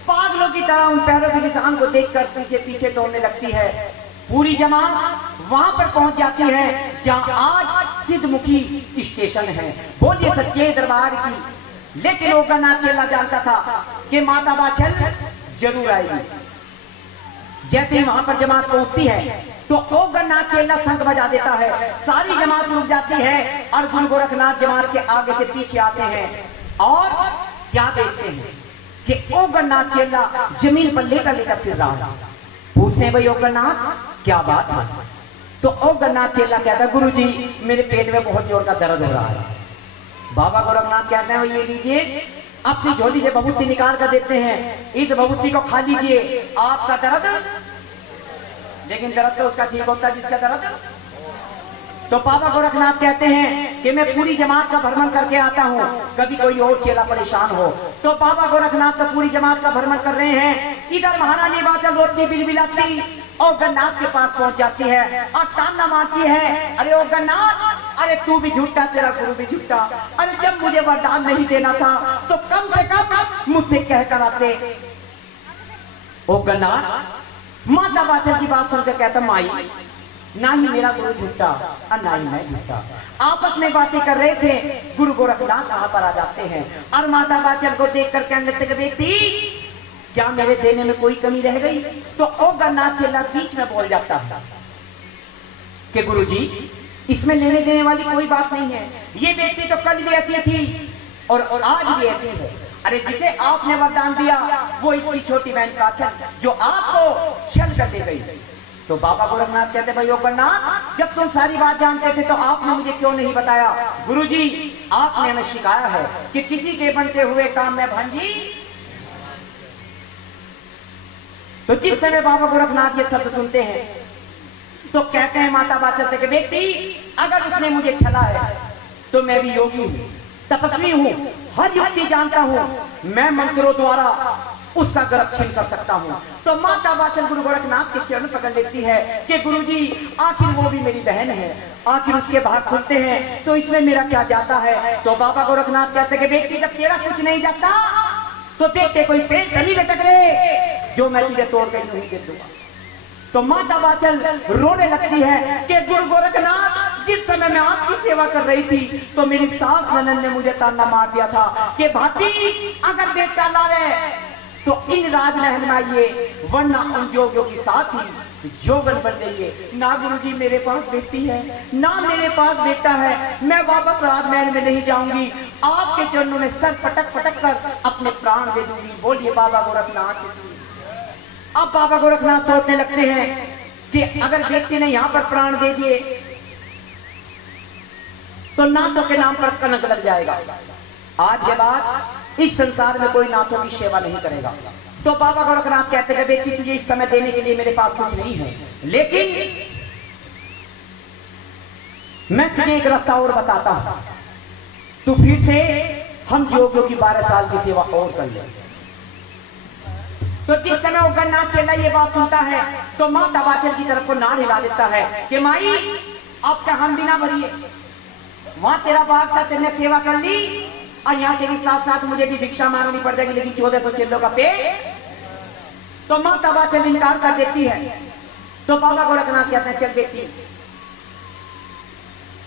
पागलों की तरह उन पैरों के निशान को देखकर पीछे पीछे दौड़ने लगती है। पूरी जमात वहां पर पहुंच जाती है जहां आज सिद्धमुखी स्टेशन है। बोलिए सच्चे दरबार की। लेकिन वो गन्नाथ चेला जानता था कि माता बाचल जरूर आएगी। जैसे ही वहां पर जमात पहुंचती है तो ओ गन्नाथ चेला शंख बजा देता है, सारी जमात रुक जाती है और गुरु गोरखनाथ जमात के आगे से पीछे आते हैं और क्या देखते हैं कि ओ गन्नाथ चेला जमीन पर लेटा लेटा फिर रहा है। पूछते हैं भाई ओ गन्नाथ क्या बात है। तो ओ गन्नाथ चेला कहता है गुरु जी मेरे पेट में बहुत जोर का दर्द हो रहा है। बाबा गोरखनाथ कहते हैं ये लीजिए, अपनी झोली से भभूति निकाल कर देते हैं, इस भभूति को खा लीजिए, आपका दर्द। लेकिन दर्द तो उसका ठीक होता है जिसका दर्द। तो बाबा गोरखनाथ कहते हैं कि मैं पूरी जमात का भ्रमण करके आता हूँ, कभी कोई और चेला परेशान हो। तो बाबा गोरखनाथ तो पूरी जमात का भ्रमण कर रहे हैं। इधर महारानी बाचल रोती बिलबिलाती और गन्नाथ के पास पहुंच जाती है और ताना मारती है, अरे ओ गन्नाथ, अरे तू भी झूठा, तेरा गुरु भी झूठा, अरे जब मुझे वरदान नहीं देना था तो कम से कम मुझसे कह कर आते। ओ गन्नाथ माता बाचल की बात सुनकर कहता माई ना ही मेरा गुरु झूठा और ना ही मैं झूठा। आपस में बातें कर रहे थे, गुरु गोरखनाथ वहां पर आ जाते हैं और माता बाचल को देख कर कहने लगते बेटी क्या मेरे देने में कोई कमी रह गई। तो ओ गन्नाथ चेला बीच में बोल जाता है कि गुरुजी इसमें लेने देने वाली कोई बात नहीं है, ये बेटी तो कल भी ऐसी थी और आज भी ऐसी है। अरे जिसे आपने वरदान दिया वो इसकी छोटी बहन काचल जो आपको छल कर दे गई। तो बाबा गोरखनाथ कहते भाई ओ गन्नाथ जब तुम सारी बात जानते थे तो आपने मुझे क्यों नहीं बताया। गुरुजी आपने हमें सिखाया है कि किसी के बनते हुए काम में भांजी। तो जिस समय बाबा गोरखनाथ ये शब्द सुनते हैं तो कहते हैं माता बाचल से कि बेटी अगर उसने मुझे छला है तो मैं भी योगी हूं, तपस्वी हूं, हर युक्ति जानता हूँ, मैं मंत्रों द्वारा उसका गर्भ छीन कर सकता हूँ। तो माता वाचन गुरु गोरखनाथ के चरण पकड़ लेती है कि गुरुजी आखिर वो भी मेरी बहन है, आखिर उसके भाग खुलते हैं तो इसमें मेरा क्या जाता है। तो बाबा गोरखनाथ कहते कि बेटी जब तेरा कुछ नहीं जाता तो देखते कोई पेड़ कहीं लटक रहे जो मैं तुझे तोड़ कर नहीं दे दूंगा। तो माता वाचल रोने लगती है कि गुरु गोरखनाथ जिस समय मैं आपकी सेवा कर रही थी तो मेरी सास ननद ने मुझे ताना मार दिया था कि भाभी अगर बेटा लावे तो इन राजमहल में आइए वरना उन जोगियों की साथ ही जोगन बन जाइए। ना गुरुजी मेरे पास बेटी है ना मेरे पास बेटा है, मैं वापस राजमहल में नहीं जाऊंगी, आपके चरणों में सर पटक पटक कर अपने प्राण दे दूंगी। बोलिए बाबा गोरखनाथ। अब बाबा गोरखनाथ सोचने लगते हैं कि अगर व्यक्ति ने यहां पर प्राण दे दिए तो नाथों के नाम पर कलंक लग जाएगा। आज के बाद इस संसार में कोई नाथों की सेवा नहीं करेगा। तो बाबा गोरखनाथ कहते हैं बेटी तुझे इस समय देने के लिए मेरे पास कुछ नहीं है, लेकिन मैं तुझे एक रास्ता और बताता हूं, तू फिर से हम योगियों की 12 साल की सेवा और कर ले। तो जिस समय वो गन्नाथ चेला ये बात सुनता है तो माता वाचल की तरफ को नार हिला देता है कि माई अब क्या हम बिना भरिए, वहां तेरा बाग था तेने सेवा कर ली और यहाँ तेरी साथ साथ मुझे भी भिक्षा मांगनी पड़ जाएगी, लेकिन 1400 चेलों का पेट। तो माता वाचल इनकार कर देती है। तो बाबा गोरखनाथ कहते हैं चल बेटी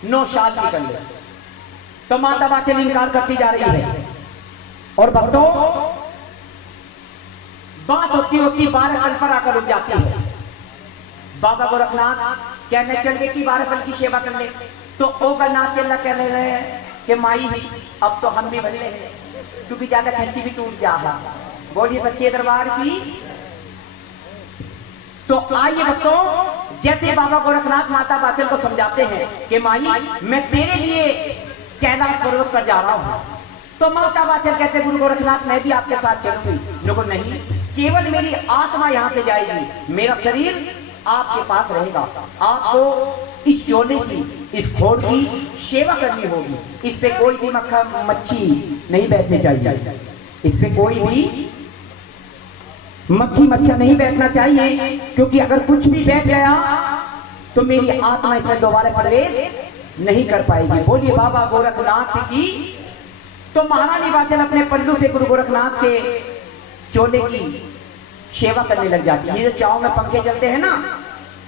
9 साल की कर ले। तो माता वाचल इनकार करती जा रही है और भक्तों बात होती होती 12 साल पर आकर रुक जाती है। बाबा गोरखनाथ कहने चल बेटी 12 साल की सेवा कर ले। तो ओगलनाथ चेला कह रहे हैं कि माई भी अब तो हम भी भले हैं, तू भी ज्यादा खर्ची भी टूट जा। बोलिए सच्चे दरबार की। तो आइए भक्तों जैसे बाबा गोरखनाथ माता वाचल को समझाते हैं कि माई मैं तेरे लिए कैलाश पर्वत पर जा रहा हूं। तो माता वाचल कहते गुरु गोरखनाथ मैं भी आपके साथ चलूंगी। लोगों नहीं, केवल मेरी आत्मा यहाँ से जाएगी, मेरा शरीर आपके पास रहेगा। आपको इस चोले की इस खोड़ की सेवा करनी होगी। इस पे कोई भी मच्छी नहीं बैठनी चाहिए, इस पे कोई भी मक्खी मच्छर नहीं बैठना चाहिए, क्योंकि अगर कुछ भी बैठ गया तो मेरी आत्मा इसमें दोबारा प्रवेश नहीं कर पाएगी। बोलिए बाबा गोरखनाथ की। तो महारानी वाचन अपने पल्लू से गुरु गोरखनाथ के चोले की सेवा करने लग जाती है। ये जो चाव में पंखे चलते हैं ना,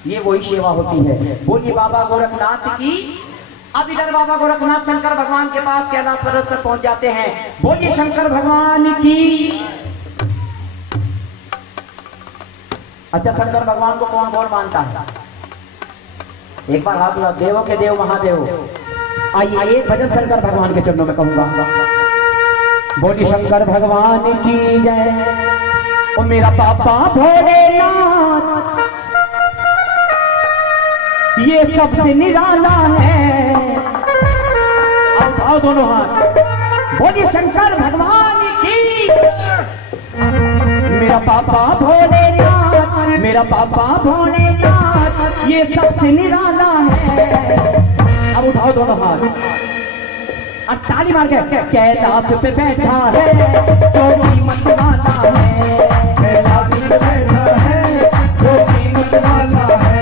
ये वही सेवा होती है। बोलिए बाबा गोरखनाथ की। अब इधर बाबा गोरखनाथ शंकर भगवान के पास कैलाश पर्वत पर पहुंच जाते हैं। बोलिए शंकर भगवान की। अच्छा शंकर भगवान को कौन कौन मानता है? एक बार हाथ उठाओ। देवों के देव महादेव। आइए एक भजन शंकर भगवान के चरणों में कहूंगा। बोलिए शंकर भगवान की जय। ओ मेरा पापा भोलेनाथ ये सबसे निराला है। अब उठाओ दोनों हाथ। बोलिए शंकर भगवान की। मेरा पापा भोलेनाथ, मेरा पापा भोलेनाथ ये सबसे निराला है। अब उठाओ दोनों हाथ। अब ताली मार के कैलाश पे बैठा है जो कीमत वाला है, कैलाश पे बैठा है जो कीमत वाला है।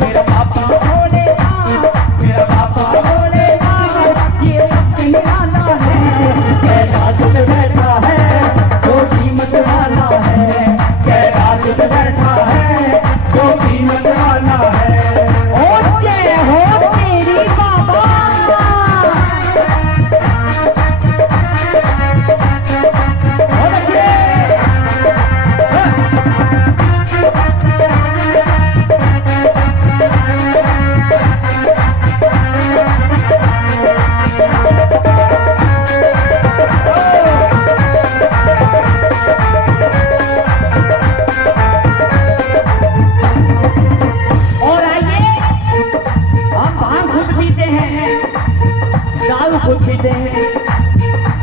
मेरा पापा भोलेनाथ, मेरा पापा भोलेनाथ ये सबसे निराला है। कैलाश पे बैठा है जो कीमत वाला है, कैलाश पे बैठा है जो कीमत वाला है। ओ जय हो तेरी बाबा।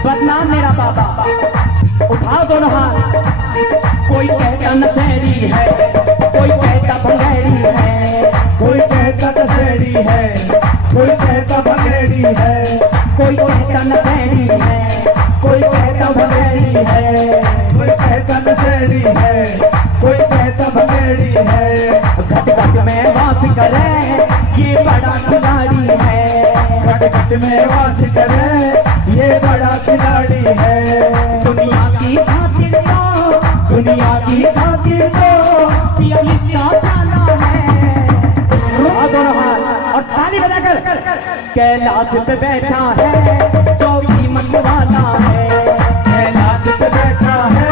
बदनाम मेरा बाबा। उठाओ दोनों हाथ। कोई कहता नशेड़ी है, कोई कहता भंगेड़ी है, कोई कहता दशहरी है, कोई कहता भंगेड़ी है, कोई कहता नशेड़ी है, में वास करे, ये बड़ा खिलाड़ी है। दुनिया की खातिर तो, दुनिया की खातिर तो पिया लिखा जाना है। दोनों हाथ और ताली बजाकर कैलाश पे बैठा है जो कीमत वाला है। कैलाश पे बैठा है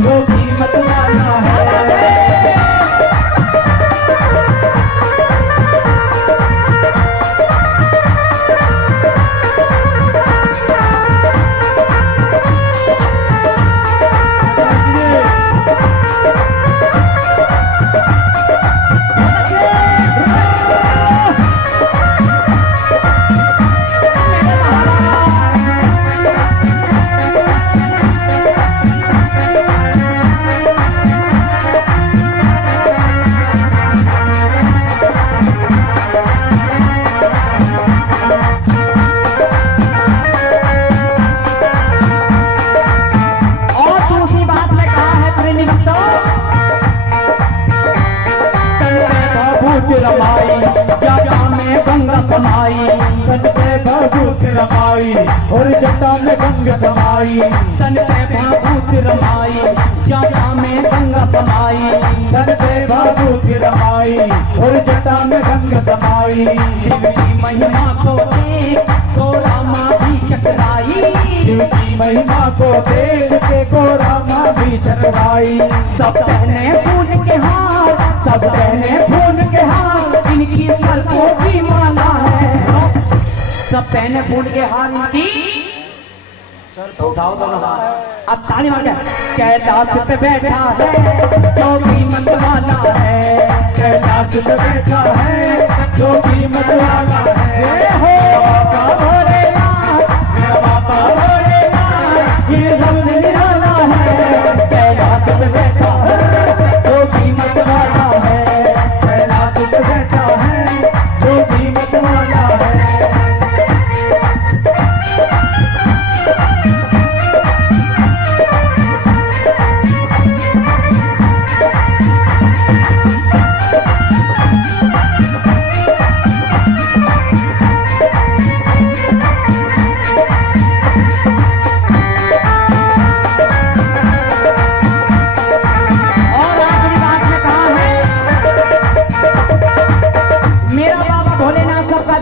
जो कीमत वाला है। रमाई जटा में गंगा समाई, तन पे भाभूत रमाई और जटा में गंग समाई। तन पे भाभूत रमाई जटा में गंगा समाई। तन पे भाभूत रमाई और जटा में गंग समाई। शिव की महिमा को देख तो रामा भी चकराई। शिव की महिमा को देख के को रामा भी चकराई। सब पहने फूल के हार, सब पहने फूल के हार, इनकी सर को भी माला है। सब पहने फूल के हार, इनकी तो उठाओ दोनों हाथ, अब ताली मार के कैलाश पे बैठा है जो कीमत वाला है। कैलाश पे बैठा है जो कीमत वाला है। जय हो बाबा भोलेनाथ, मेरा बाबा भोलेनाथ, ये सब निराला है। कैलाश पे बैठा है जो कीमत वाला है। कैलाश पे बैठा है जो कीमत वाला है।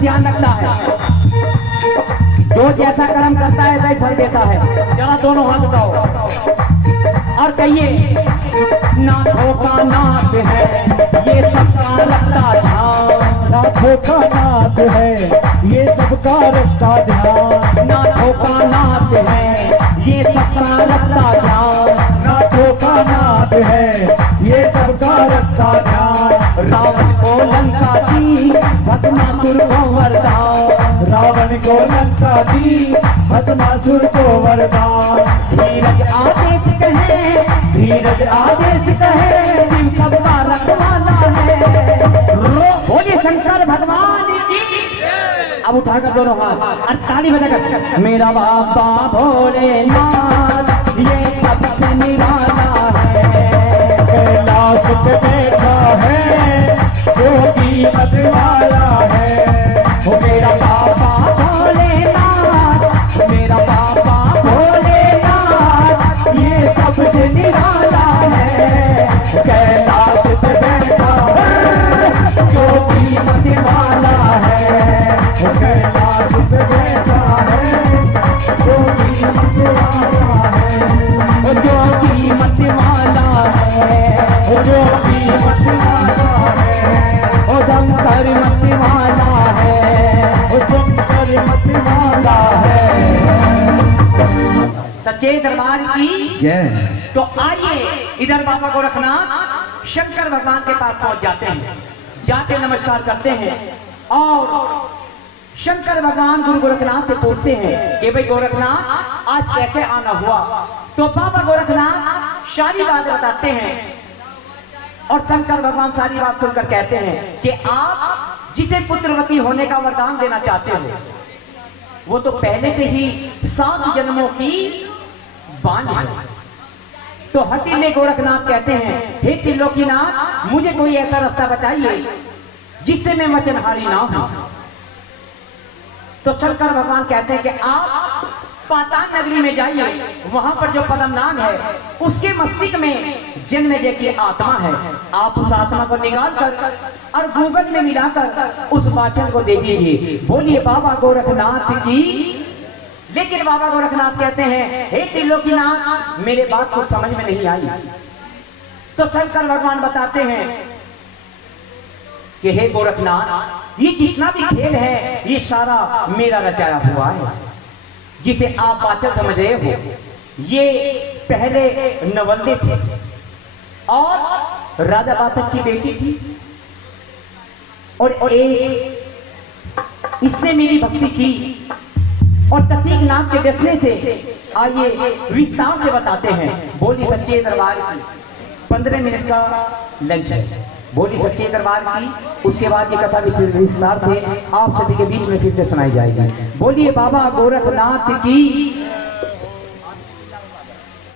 ध्यान रखता है, जो जैसा कर्म करता है वही फल देता है। जरा दोनों हाथ उठाओ और कहिए नाथों का नाथ है ये सबका रखता ध्यान। नाथों का नाथ है ये सबका रखता ध्यान। नाथों का नाथ है ये सबका रखता ध्यान। नाथों का नाथ है ये सबका रखता ध्यान। रावण को लंका दी भस्मासुर को वरदान। रावण को लंका दी भस्मासुर को वरदान। धीरज आदेश कहे, धीरज आदेश कहे, शिव सबका रखवाला है। बोलिए शंकर भगवान की। अब उठाकर दोनों हाथ और ताली बजाकर मेरा बाबा भोलेनाथ ये सबसे निराला है। कैलाश पे बैठा है जो कीमत वाला है। ओ मेरा बाबा भोलेनाथ, मेरा बाबा भोलेनाथ ये सबसे निराला है। कैलाश पे बैठा है जो कीमत वाला है। कैलाश पे बैठा है जो कीमत वाला है। जो कीमत वाला है, जो कीमत वाला है। ओ शंकर मत वाला है, ओ शंकर मत वाला है। सच्चे दरबार की जय। तो आइए इधर बाबा गोरखनाथ शंकर भगवान के पास पहुंच जाते हैं, जाके नमस्कार करते हैं और शंकर भगवान गुरु गोरखनाथ से पूछते हैं कि भाई गोरखनाथ आज कैसे आना हुआ। तो बाबा गोरखनाथ सारी बात बताते हैं और शंकर भगवान सारी बात सुनकर कहते हैं कि आप जिसे पुत्रवती होने का वरदान देना चाहते हो वो तो पहले से ही 7 जन्मों की बांझ है। तो हठीले गोरखनाथ कहते हैं हे त्रिलोकीनाथ मुझे कोई ऐसा रास्ता बताइए जिससे मैं वचनहारी ना हूं। तो चलकर भगवान कहते हैं कि आप पाताल नगरी में जाइए, वहां पर जो पद्मनाभ है उसके मस्तिष्क में जन्मेजय की आत्मा है, आप उस आत्मा को निकाल कर और गूगल में मिलाकर उस वाचन को दे दीजिए। बोलिए बाबा गोरखनाथ की। लेकिन बाबा गोरखनाथ कहते हैं, हे त्रिलोकीनाथ, मेरे बात को समझ में नहीं आई। तो चलकर भगवान बताते हैं कि हे गोरखनाथ, ये जितना भी खेल है ये सारा मेरा रचाया हुआ है, जिसे आप वाचन समझ रहे हो। ये पहले नवल्ले थे और राजा बातक की बेटी थी, और इसने मेरी भक्ति की और ततीक नाम के देखने से आइए विस्तार से बताते हैं। बोली सच्चे दरबार की 15 मिनट का लंच है। बोली सच्चे दरबार की, उसके बाद ये कथा विस्तार से आप सभी के बीच में फिर से सुनाई जाएगी। बोलिए बाबा गोरखनाथ की।